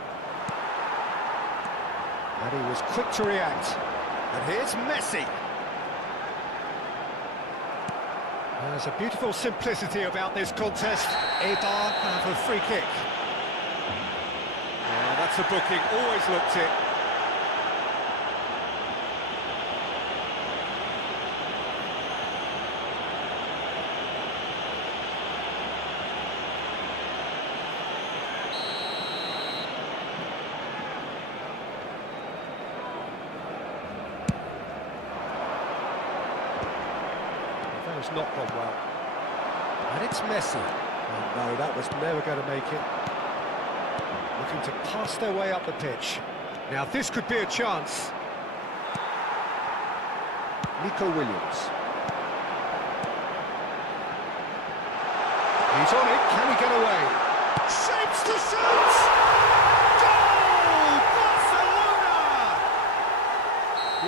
And he was quick to react. And here's Messi. There's a beautiful simplicity about this contest. Eibar have a free kick. Yeah, that's a booking, always looked it. That has not gone well. And it's Messi. Oh no, that was never going to make it. Looking to pass their way up the pitch. Now this could be a chance. Nico Williams. He's on it, can he get away? Shapes to shoot! Goal! Barcelona!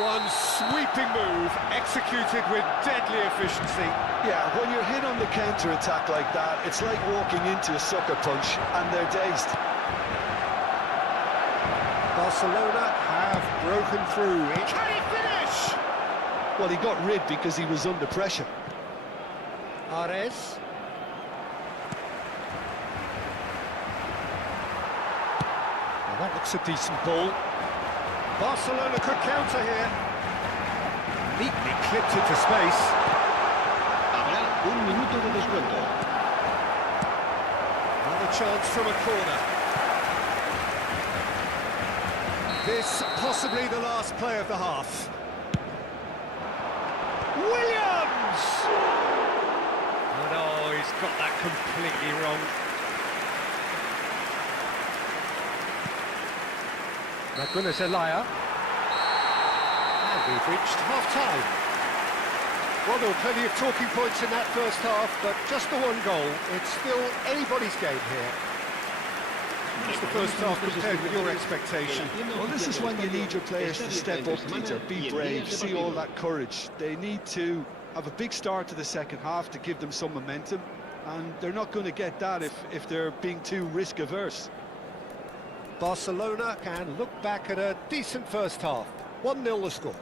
One sweeping move, executed with deadly efficiency. Yeah, when you're hit on the counter-attack like that, it's like walking into a sucker punch, and they're dazed. Barcelona have broken through. Can he finish? Well, he got rid because he was under pressure. Ares. Well, that looks a decent ball. Barcelona could counter here. Neatly clipped into space. Habrá un minuto de descuento. Another chance from a corner. This possibly the last play of the half. Williams! Oh no, he's got that completely wrong. Magunas Elia. And we've reached half-time. Well, there were plenty of talking points in that first half, but just the one goal. It's still anybody's game here. What's the first half compared with your expectation? Well, this is when you need your players to step up, Peter. Be brave, see all that courage. They need to have a big start to the second half to give them some momentum, and they're not going to get that if they're being too risk-averse. Barcelona can look back at a decent first half. 1-0 the score.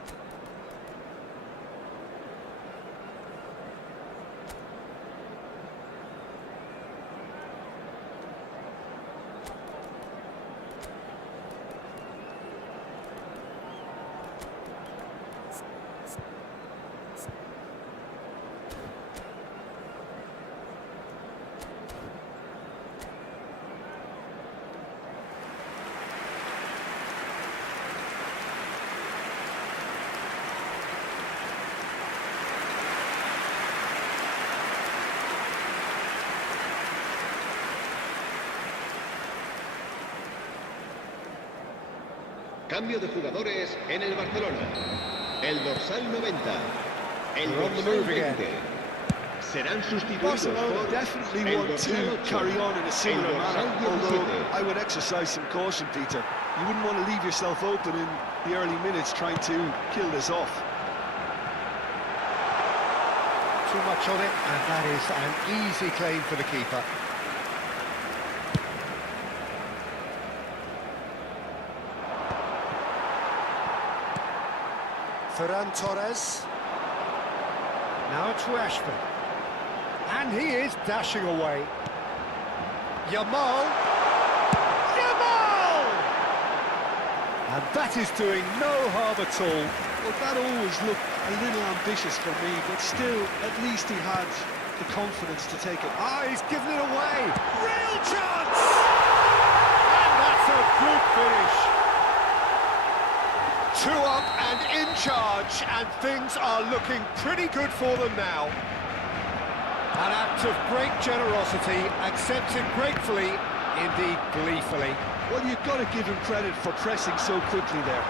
Cambio de jugadores en el Barcelona. El dorsal 90. El We're on the dorsal move again. 20. Serán sustituidos Barcelona por definitely el want dorsal to 8. carry on in a similar El dorsal manner, although 17. I would exercise some caution, Peter. You wouldn't want to leave yourself open in the early minutes trying to kill this off. Too much on it, and that is an easy claim for the keeper. Ferran Torres. Now it's Rashford. And he is dashing away. Yamal. Yamal! And that is doing no harm at all. Well, that always looked a little ambitious for me, but still, at least he had the confidence to take it. Ah, he's given it away. Real chance! And that's a good finish. 2 up and in charge, and things are looking pretty good for them now. An act of great generosity, accepted gratefully, indeed gleefully. Well, you've got to give him credit for pressing so quickly there.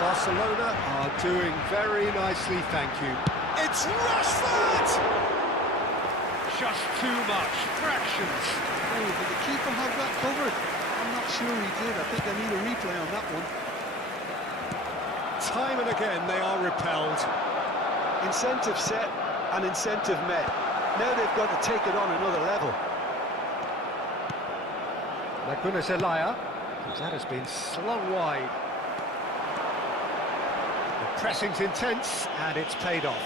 Barcelona are doing very nicely, thank you. It's Rashford! Just too much, fractions. Oh, did the keeper have that covered? I'm not sure he did. I think I need a replay on that one. Time and again they are repelled. Incentive set and incentive met. Now they've got to take it on another level. Lagunas Elia, that has been slung wide. The pressing's intense and it's paid off.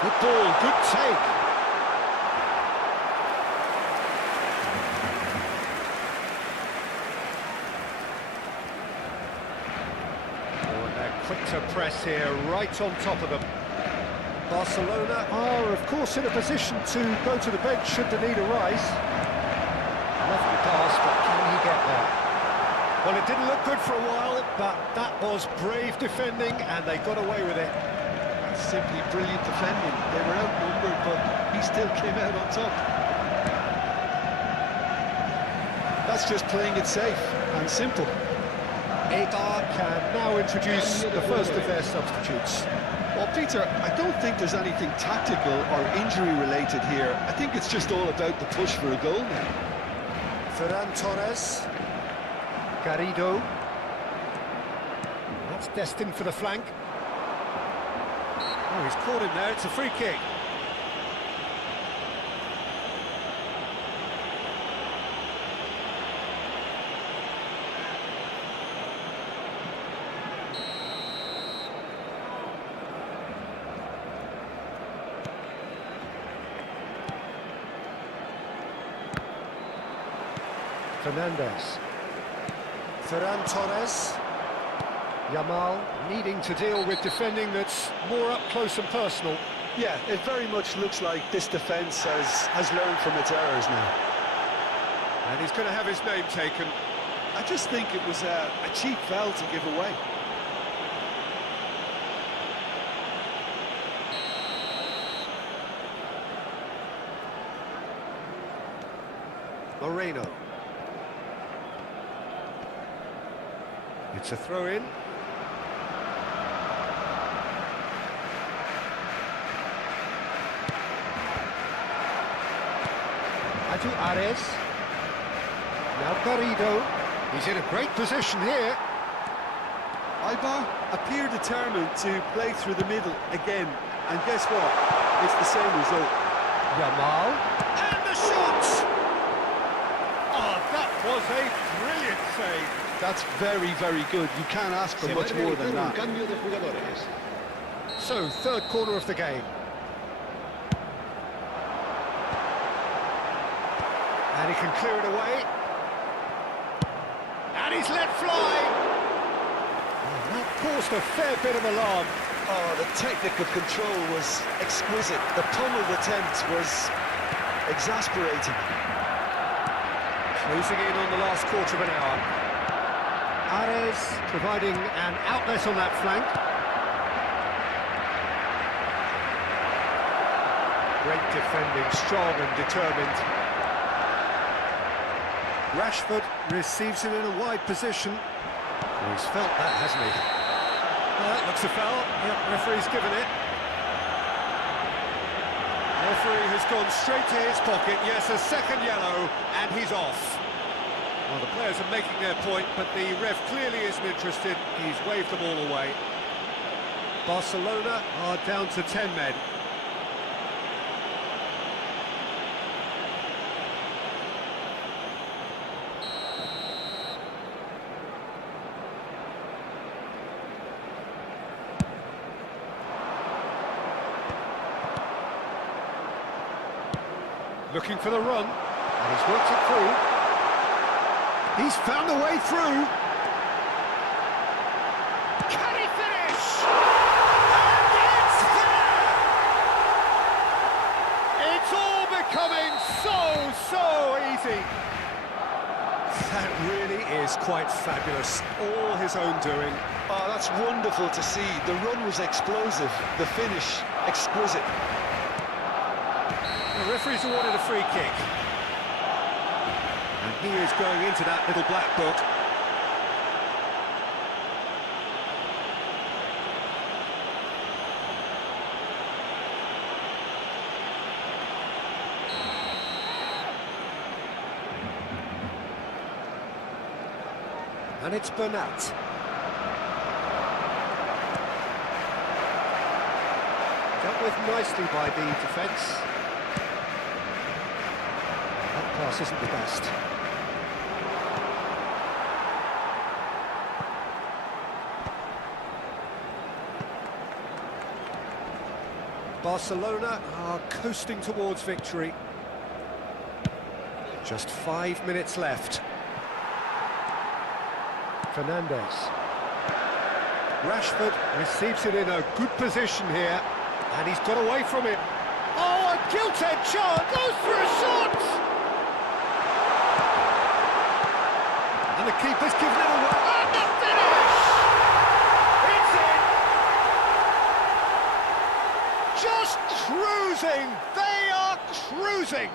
Good ball, good take. Oh, and they're quick to press here, right on top of them. Barcelona are, of course, in a position to go to the bench should the need arise. Lovely pass, but can he get there? Well, it didn't look good for a while, but that was brave defending, and they got away with it. Simply brilliant defending. They were outnumbered, but he still came out on top. That's just playing it safe and simple. Eibar can now introduce the first of their substitutes. Well, Peter, I don't think there's anything tactical or injury-related here. I think it's just all about the push for a goal now. Ferran Torres. Garrido. That's destined for the flank. Oh, he's caught him there, it's a free kick. Fernandez. Ferran Torres. Yamal needing to deal with defending that's more up close and personal. Yeah, it very much looks like this defence has learned from its errors now. And he's going to have his name taken. I just think it was a cheap foul to give away. Moreno. It's a throw-in. Adu Ares. Now Garrido. He's in a great position here. Eibar appear determined to play through the middle again. And guess what? It's the same result. Yamal. And the shot! Oh, that was a brilliant save. That's very, very good. You can't ask for much more than that. So, third corner of the game. And he can clear it away. And he's let fly. Oh, that caused a fair bit of alarm. Oh, the technical control was exquisite. The pummeled attempt was exasperating. Closing in on the last quarter of an hour. Ares providing an outlet on that flank. Great defending, strong and determined. Rashford receives it in a wide position. Oh, he's felt that, hasn't he? Well, that looks a foul. Yep, referee's given it. Referee has gone straight to his pocket. Yes, a second yellow, and he's off. Well, the players are making their point, but the ref clearly isn't interested. He's waved them all away. Barcelona are down to 10 men. Looking for the run, and he's worked it through. He's found a way through. Can he finish? And it's there! It's all becoming so easy. quite fabulous, all his own doing. Oh, that's wonderful to see. The run was explosive, the finish exquisite. The referee's awarded a free kick. And he is going into that little black book. And it's Bernat. Dealt with nicely by the defence. That pass isn't the best. Barcelona are coasting towards victory. Just 5 minutes left. Fernandez. Rashford receives it in a good position here, and he's got away from it. Oh, a gilt-edged shot, goes for a shot! And the keeper's given it away. And the finish! It's in! Just cruising! They are cruising!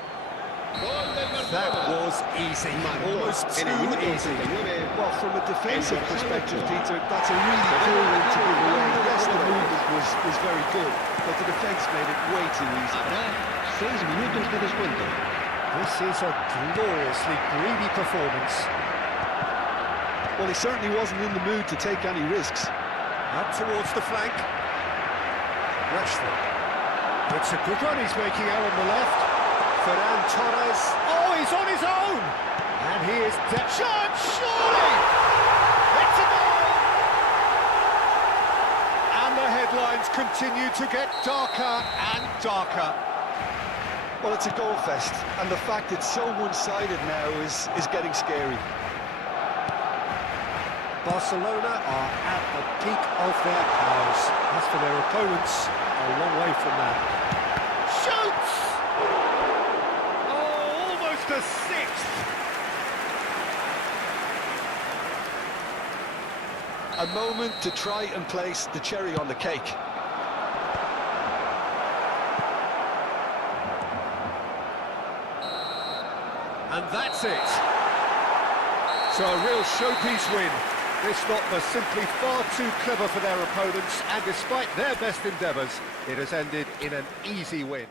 That was easy, almost too easy. Well, from a defensive perspective, Peter, that's a really cool one to give away. Yes, the movement was very good, but the defence made it way too easy. Habrá 6 minutos de descuento. This is a gloriously greedy performance. Well, he certainly wasn't in the mood to take any risks. Up towards the flank. Rashford. It's a good run he's making out on the left. Ferran Torres. Oh, he's on his own! And he is shot, surely! It's a goal! And the headlines continue to get darker and darker. Well, it's a goal fest, and the fact it's so one-sided now is getting scary. Barcelona are at the peak of their powers. As for their opponents, a long way from that. Shoots! A sixth. A moment to try and place the cherry on the cake. And that's it. So a real showpiece win. This lot were simply far too clever for their opponents, and despite their best endeavours, it has ended in an easy win.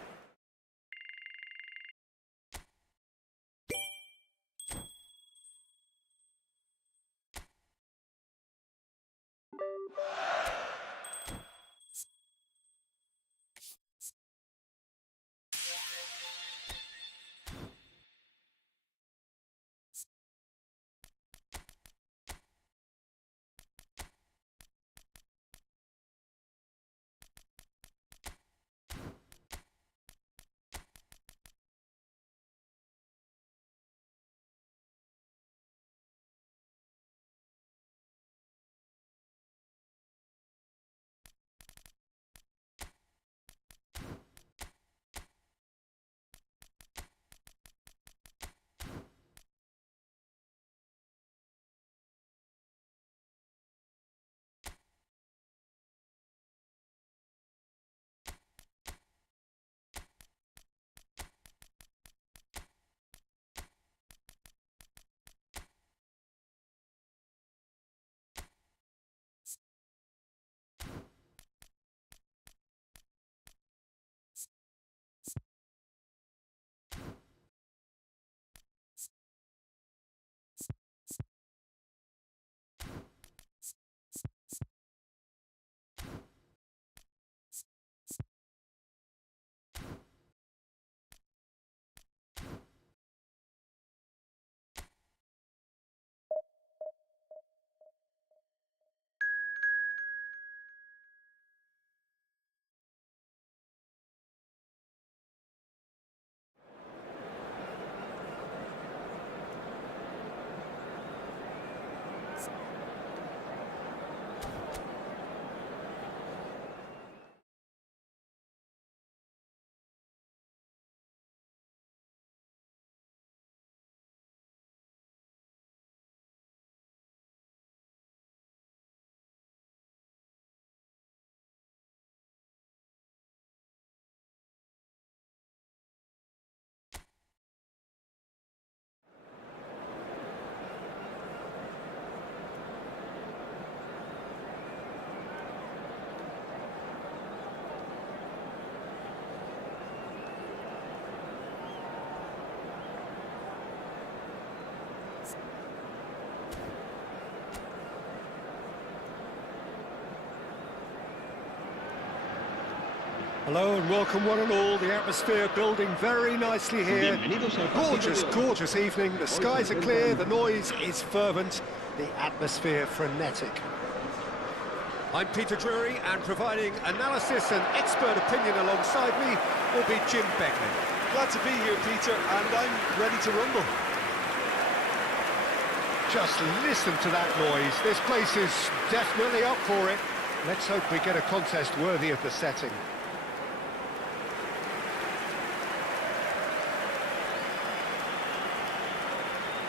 Hello and welcome one and all. The atmosphere building very nicely here. Gorgeous, gorgeous evening. The skies are clear, the noise is fervent, the atmosphere frenetic. I'm Peter Drury, and providing analysis and expert opinion alongside me will be Jim Beckman. Glad to be here, Peter, and I'm ready to rumble. Just listen to that noise. This place is definitely up for it. Let's hope we get a contest worthy of the setting.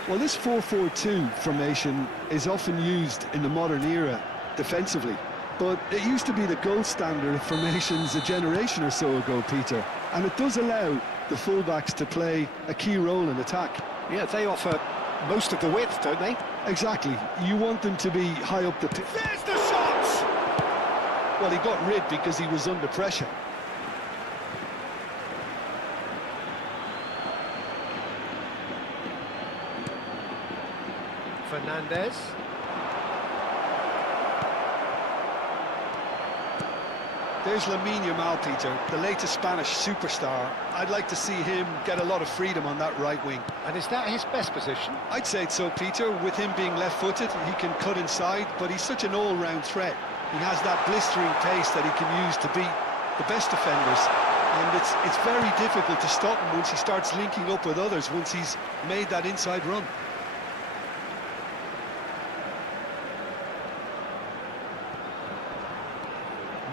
Well, this 4-4-2 formation is often used in the modern era defensively, but it used to be the gold standard of formations a generation or so ago, Peter, and it does allow the fullbacks to play a key role in attack. Yeah, they offer most of the width, don't they? Exactly. You want them to be high up the pitch. There's the shot! Well, he got rid because he was under pressure. Fernandez. There's Lamine Yamal, Peter, the latest Spanish superstar. I'd like to see him get a lot of freedom on that right wing. And is that his best position? I'd say so, Peter. With him being left-footed, he can cut inside, but he's such an all-round threat. He has that blistering pace that he can use to beat the best defenders. And it's very difficult to stop him once he starts linking up with others, once he's made that inside run.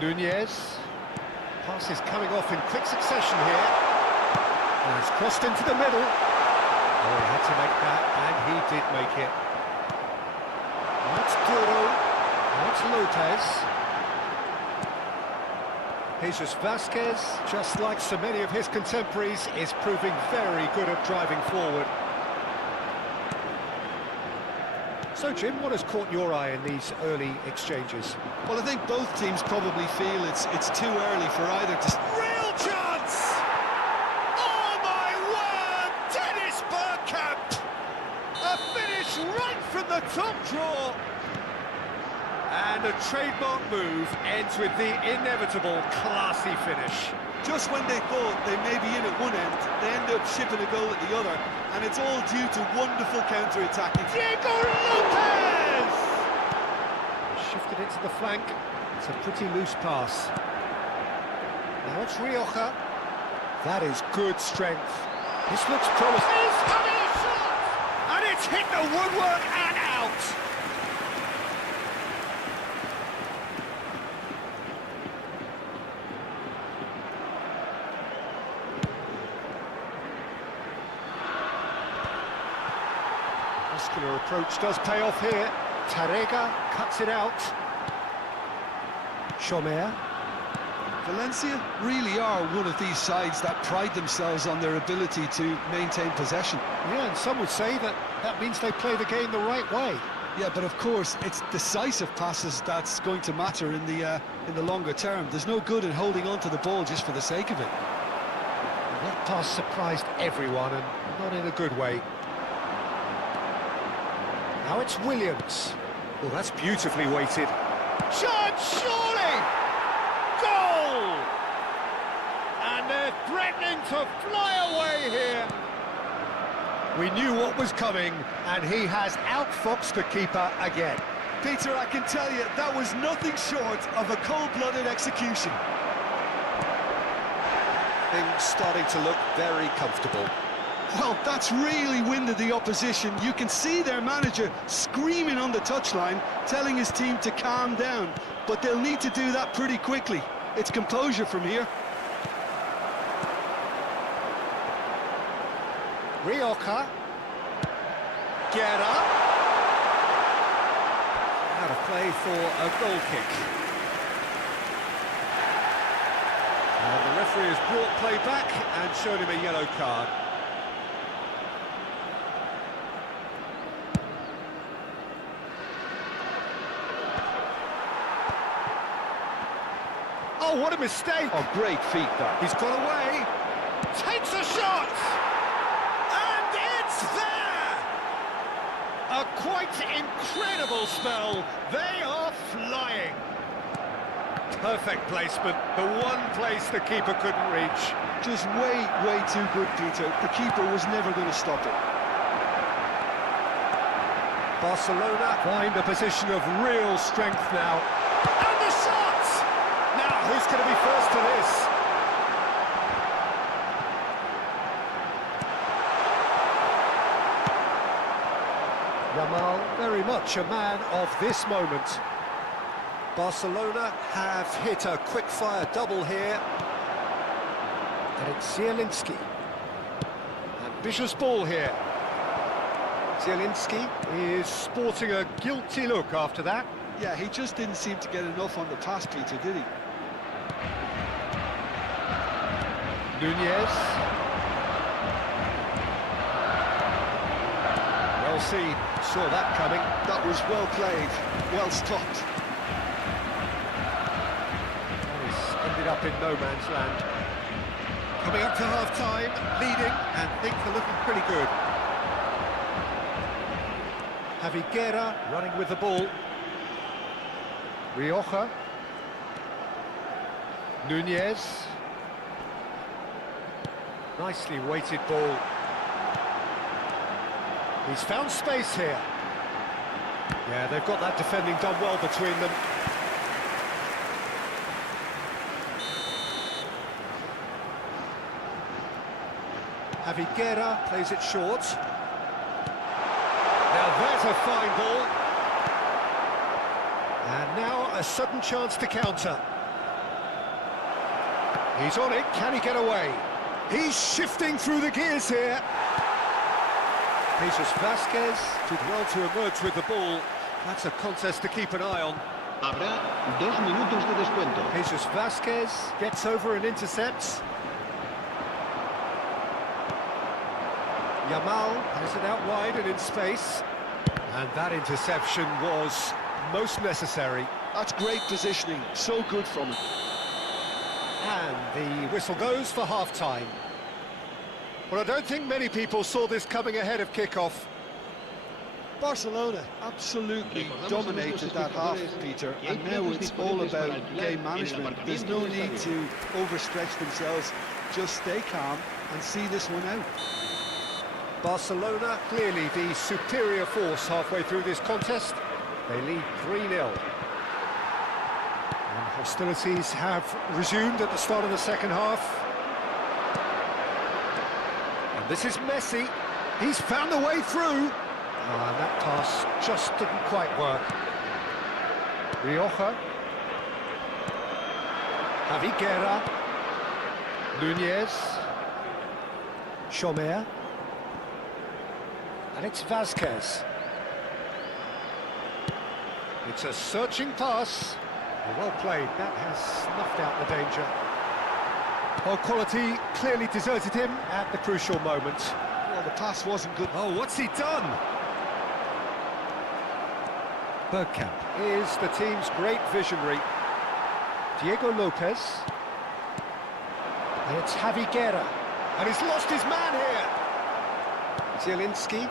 Nunez. Pass is coming off in quick succession here. And it's crossed into the middle. Oh, he had to make that, and he did make it. That's Duro. That's Lopez. Jesus Vasquez, just like so many of his contemporaries, is proving very good at driving forward. So, Jim, what has caught your eye in these early exchanges? Well, I think both teams probably feel it's too early for either to... Real chance! Oh, my word! Dennis Bergkamp! A finish right from the top draw! And a trademark move ends with the inevitable classy finish. Just when they thought they may be in at one end, they end up shipping a goal at the other, and it's all due to wonderful counter-attacking. Diego Lopez! Shifted it to the flank. It's a pretty loose pass. Now it's Rioja. That is good strength. This looks promising. He's having a shot! And it's hit the woodwork and out! Muscular approach does pay off here. Tarrega cuts it out. Chomer. Valencia really are one of these sides that pride themselves on their ability to maintain possession. Yeah, and some would say that means they play the game the right way. Yeah, but of course, it's decisive passes that's going to matter in the longer term. There's no good in holding on to the ball just for the sake of it. That pass surprised everyone, and not in a good way. Now it's Williams. Oh, that's beautifully weighted. Chance, surely! Goal! And they're threatening to fly away here. We knew what was coming, and he has outfoxed the keeper again. Peter, I can tell you, that was nothing short of a cold-blooded execution. Things starting to look very comfortable. Well, that's really winded the opposition. You can see their manager screaming on the touchline, telling his team to calm down. But they'll need to do that pretty quickly. It's composure from here. Rioja. Get up. Out of play for a goal kick. And the referee has brought play back and shown him a yellow card. Oh, what a mistake! Oh, great feat, that. He's got away. Takes a shot! And it's there! A quite incredible spell. They are flying. Perfect placement, the one place the keeper couldn't reach. Just way too good, Peter. The keeper was never going to stop it. Barcelona find a position of real strength now. And the shot! Now, who's going to be first to this? Yamal, very much a man of this moment. Barcelona have hit a quick-fire double here. And it's Zielinski. Ambitious ball here. Zielinski is sporting a guilty look after that. Yeah, he just didn't seem to get enough on the pass, Peter, did he? Nunez. Well seen, saw that coming. That was well played, well stopped. He's ended up in no man's land. Coming up to half-time, leading, and things are looking pretty good. Javi Guerra running with the ball. Rioja. Nunez. Nicely weighted ball. He's found space here. Yeah, they've got that defending done well between them. Javi Guerra plays it short. Now there's a fine ball. And now a sudden chance to counter. He's on it, can he get away? He's shifting through the gears here. Jesus Vasquez did well to emerge with the ball. That's a contest to keep an eye on. Habrá 2 minutos de descuento. Jesus Vasquez gets over and intercepts. Yamal has it out wide and in space. And that interception was most necessary. That's great positioning, so good from him. And the whistle goes for half-time. Well, I don't think many people saw this coming ahead of kick-off. Barcelona absolutely dominated that half, Peter, and now it's all about game management. There's no need to overstretch themselves, just stay calm and see this one out. Barcelona clearly the superior force halfway through this contest. They lead 3-0. And hostilities have resumed at the start of the second half. And this is Messi. He's found a way through. And that pass just didn't quite work. Rioja. Javi Guerra. Nunez. Chomer. And it's Vasquez. It's a searching pass. Well played, that has snuffed out the danger. Well, quality clearly deserted him at the crucial moment. Well, the pass wasn't good. Oh, what's he done? Bergkamp is the team's great visionary. Diego Lopez. And it's Javi Guerra. And he's lost his man here. Zielinski.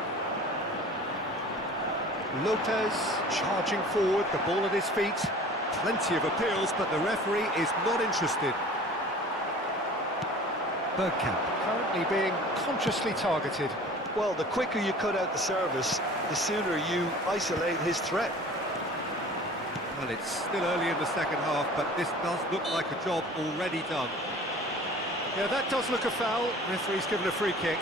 Lopez charging forward, the ball at his feet. Plenty of appeals, but the referee is not interested. Bergkamp currently being consciously targeted. Well, the quicker you cut out the service, the sooner you isolate his threat. Well, it's still early in the second half, but this does look like a job already done. Yeah, that does look a foul. Referee's given a free kick.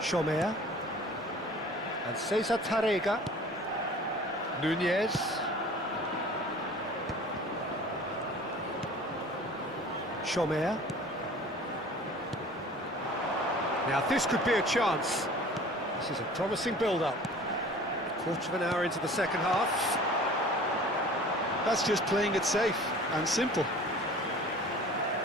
Chomer. And Cesar Tarrega. Nunez. Chomer. Now this could be a chance. This is a promising build-up. Quarter of an hour into the second half. That's just playing it safe and simple.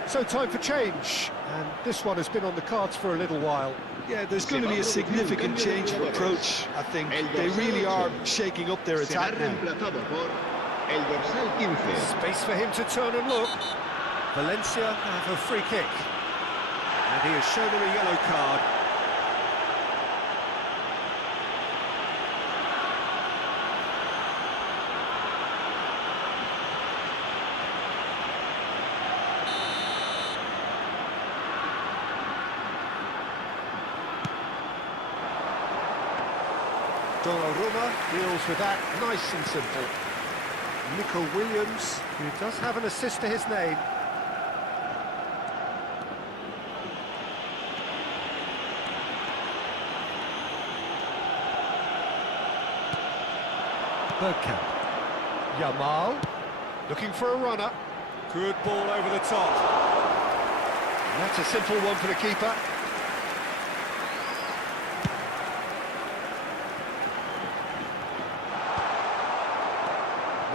So time for change, and this one has been on the cards for a little while. Yeah, there's going to be a significant change of approach, I think. They really are shaking up their attack now. Reemplazado por el dorsal 15. Space for him to turn and look. Valencia have a free kick. And he has shown him a yellow card. Donnarumma deals with that nice and simple. Nico Williams, who does have an assist to his name. Bergkamp. Yamal, looking for a runner. Good ball over the top. And that's a simple one for the keeper.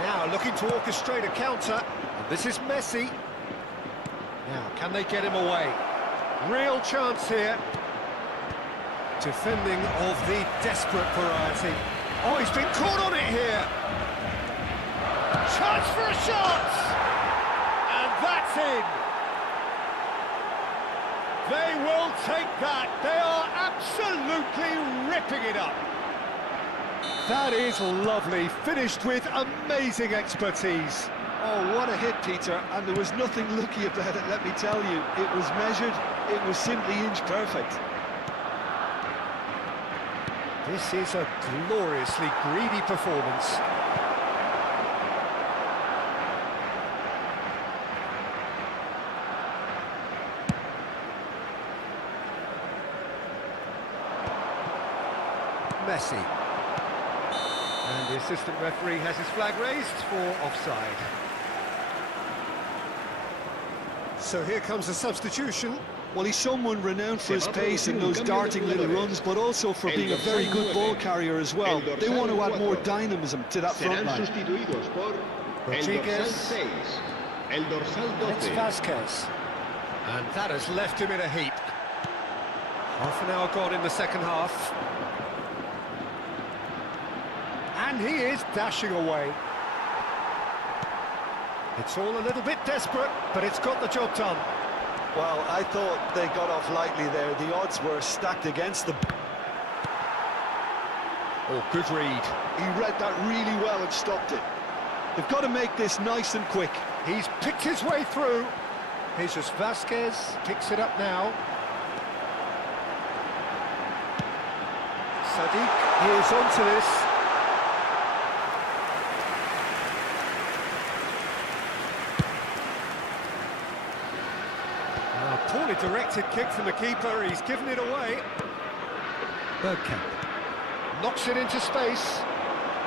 Now looking to orchestrate a counter. And this is Messi. Now, can they get him away? Real chance here. Defending of the desperate variety. Oh, he's been caught on it here. Chance for a shot! And that's in. They will take that. They are absolutely ripping it up. That is lovely, finished with amazing expertise. Oh, what a hit, Peter, and there was nothing lucky about it, let me tell you. It was measured, it was simply inch perfect. This is a gloriously greedy performance. Messi. And the assistant referee has his flag raised for offside. So here comes a substitution. Well, he's someone renowned for his pace and those darting little runs, but also for being a very good ball carrier as well. They want to add more dynamism to that front line. Rodriguez. It's Vasquez. And that has left him in a heap. Half an hour gone in the second half. And he is dashing away. It's all a little bit desperate, but it's got the job done. Well, I thought they got off lightly there. The odds were stacked against them. Oh, good read. He read that really well and stopped it. They've got to make this nice and quick. He's picked his way through. Jesus Vasquez picks it up now. Sadiq, he is onto this. Poorly directed kick from the keeper, he's given it away. Bergkamp knocks it into space.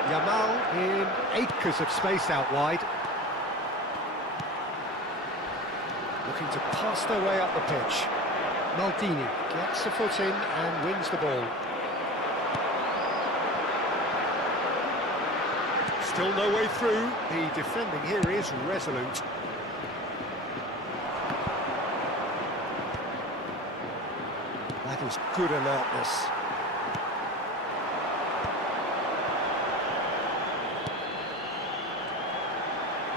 Yamal in acres of space out wide. Looking to pass their way up the pitch. Maldini gets a foot in and wins the ball. Still no way through. The defending here is resolute. That is good alertness.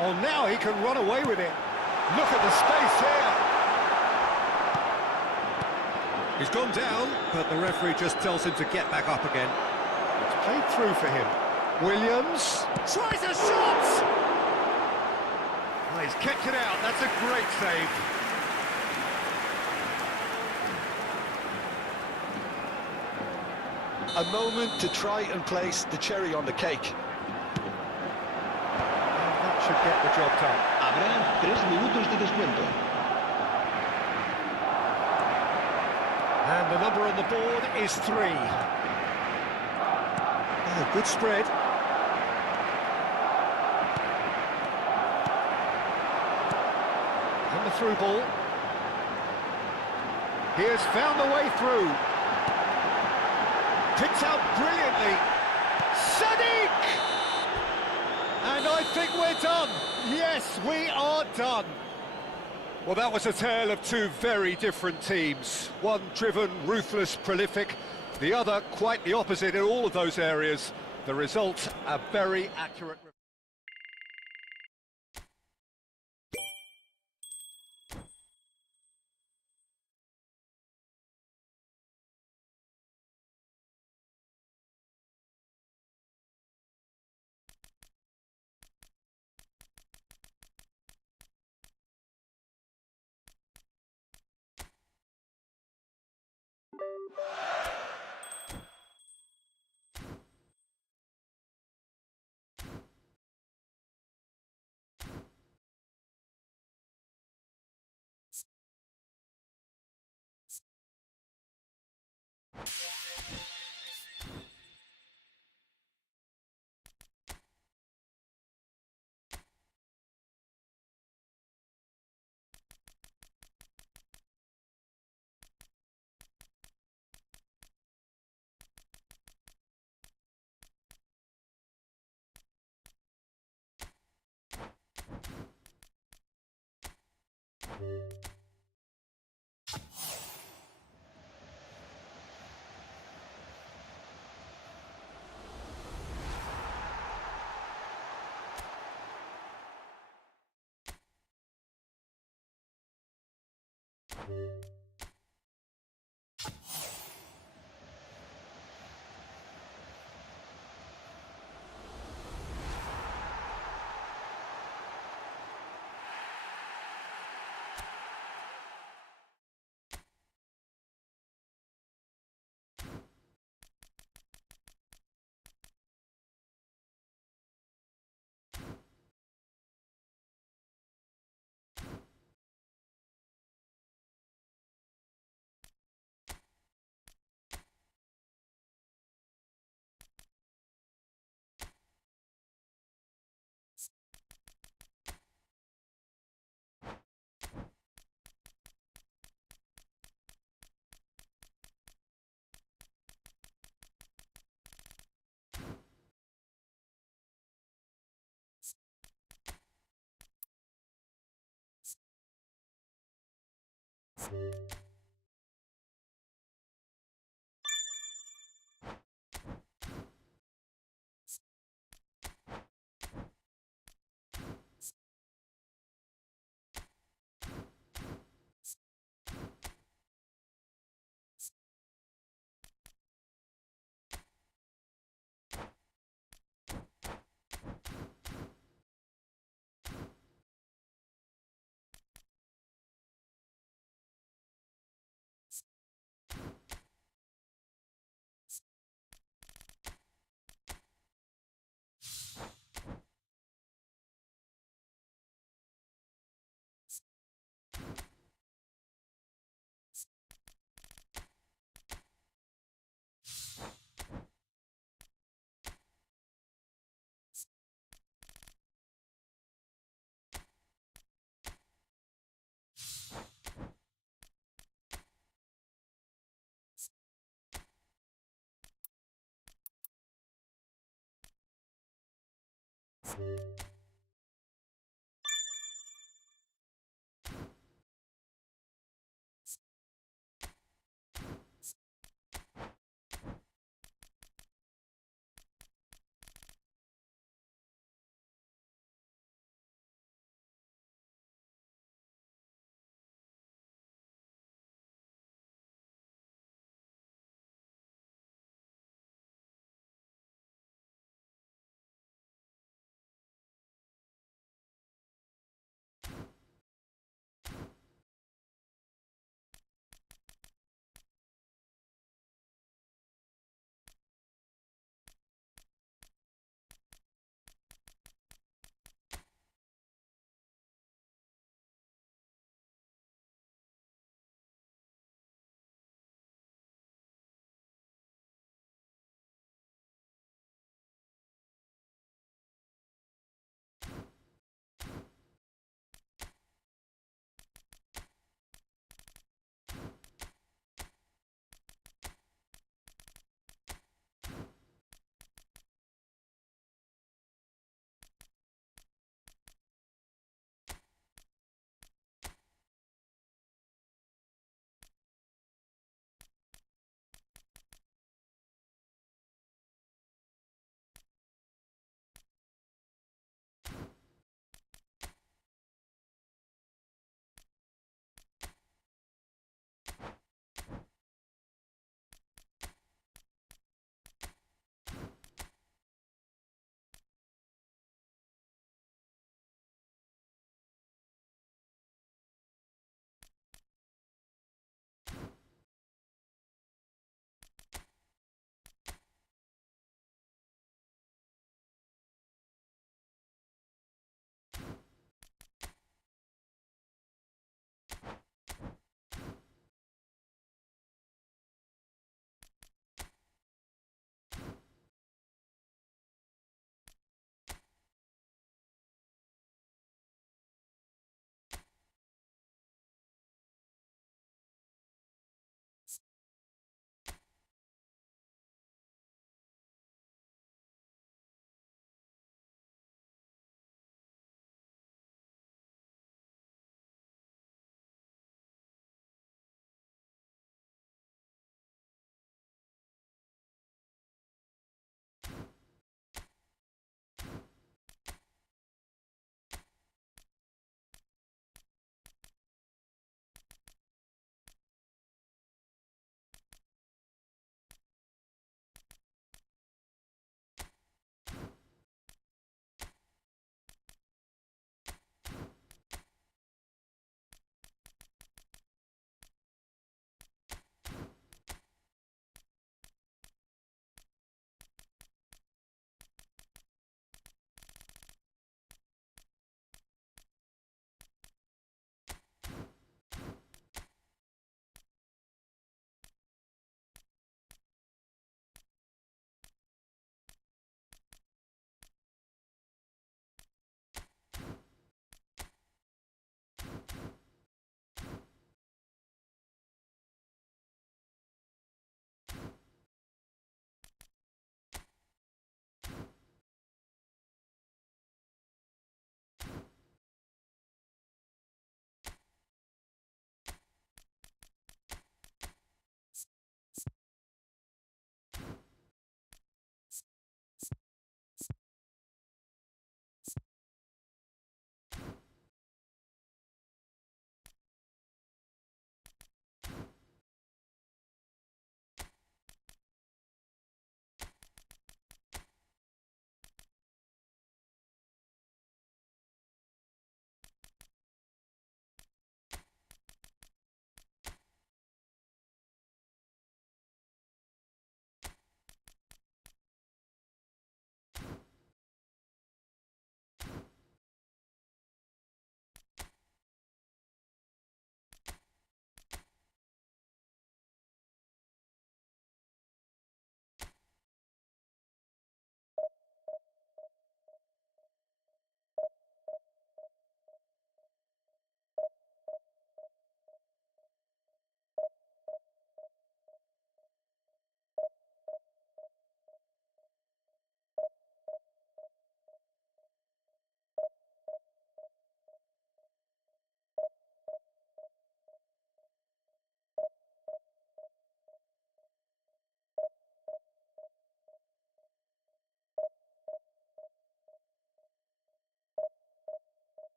Oh, now he can run away with it. Look at the space here. He's gone down, but the referee just tells him to get back up again. It's played through for him. Williams tries a shot! Oh, he's kept it out. That's a great save. A moment to try and place the cherry on the cake. And that should get the job done. Habrá 3 minutos de descuento. And the number on the board is 3. Oh, good spread. And the through ball. He has found the way through. Picked out brilliantly. Sadiq! And I think we're done. Yes, we are done. Well, that was a tale of two very different teams. One driven, ruthless, prolific. The other quite the opposite in all of those areas. The result, a very accurate...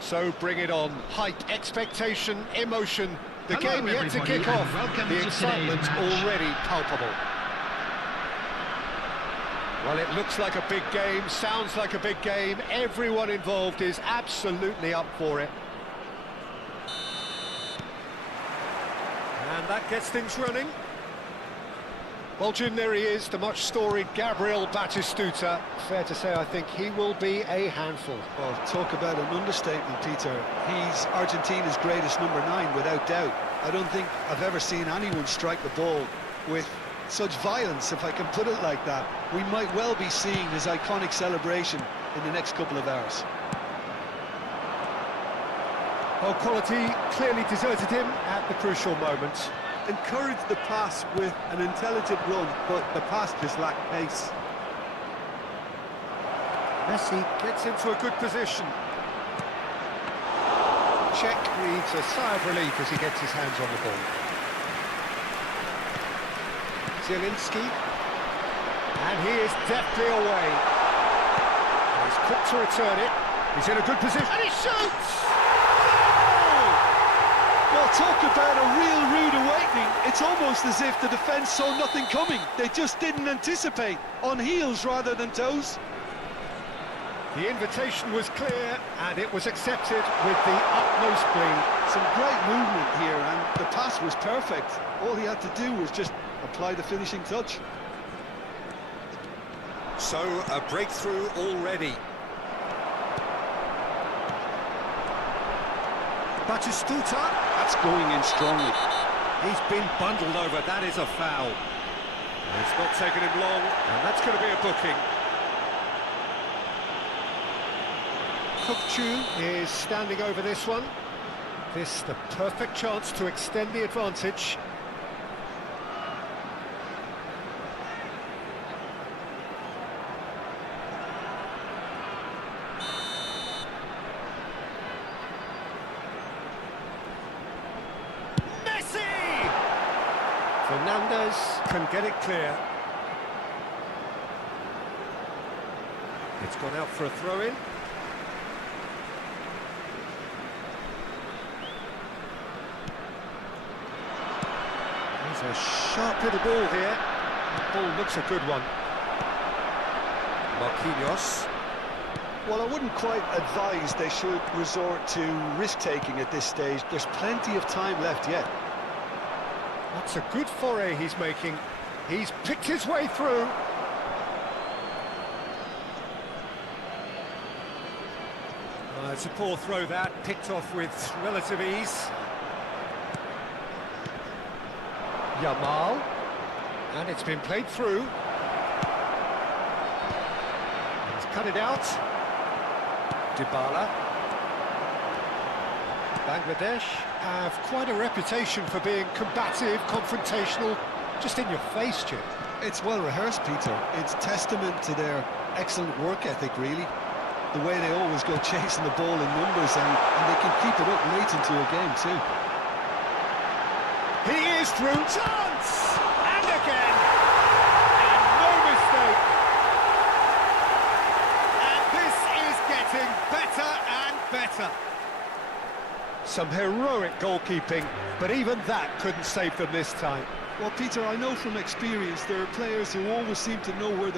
So bring it on. Hype, expectation, emotion. The game yet to kick off. The excitement already palpable. Well, it looks like a big game, sounds like a big game. Everyone involved is absolutely up for it. And that gets things running. Well, Jim, there he is, the much-storied Gabriel Batistuta. Fair to say, I think he will be a handful. Well, talk about an understatement, Peter. He's Argentina's greatest number 9, without doubt. I don't think I've ever seen anyone strike the ball with such violence, if I can put it like that. We might well be seeing his iconic celebration in the next couple of hours. Well, quality clearly deserted him at the crucial moment. Encouraged the pass with an intelligent run, but the pass just lacked pace. Messi gets into a good position. Czech breathes a sigh of relief as he gets his hands on the ball. Zielinski. And he is deftly away. And he's quick to return it. He's in a good position. And he shoots! Well, talk about a real rude awakening. It's almost as if the defence saw nothing coming. They just didn't anticipate, on heels rather than toes. The invitation was clear, and it was accepted with the utmost glee. Some great movement here, and the pass was perfect. All he had to do was just apply the finishing touch. So, a breakthrough already. Batistuta. That's going in strongly. He's been bundled over, that is a foul. It's not taken him long, and that's going to be a booking. Kukcu is standing over this one. This the perfect chance to extend the advantage. Fernandez can get it clear. It's gone out for a throw-in. There's a sharp little ball here. That ball looks a good one. Marquinhos. Well, I wouldn't quite advise they should resort to risk-taking at this stage. There's plenty of time left yet. That's a good foray he's making. He's picked his way through. It's a poor throw that, picked off with relative ease. Yamal. And it's been played through. He's cut it out. Dybala. Bangladesh have quite a reputation for being combative, confrontational, just in your face, Jim. It's well rehearsed, Peter. It's testament to their excellent work ethic, really. The way they always go chasing the ball in numbers, and they can keep it up late into a game too. He is through. Chance! And again! And no mistake! And this is getting better and better. Some heroic goalkeeping, but even that couldn't save them this time. Well, Peter, I know from experience there are players who always seem to know where the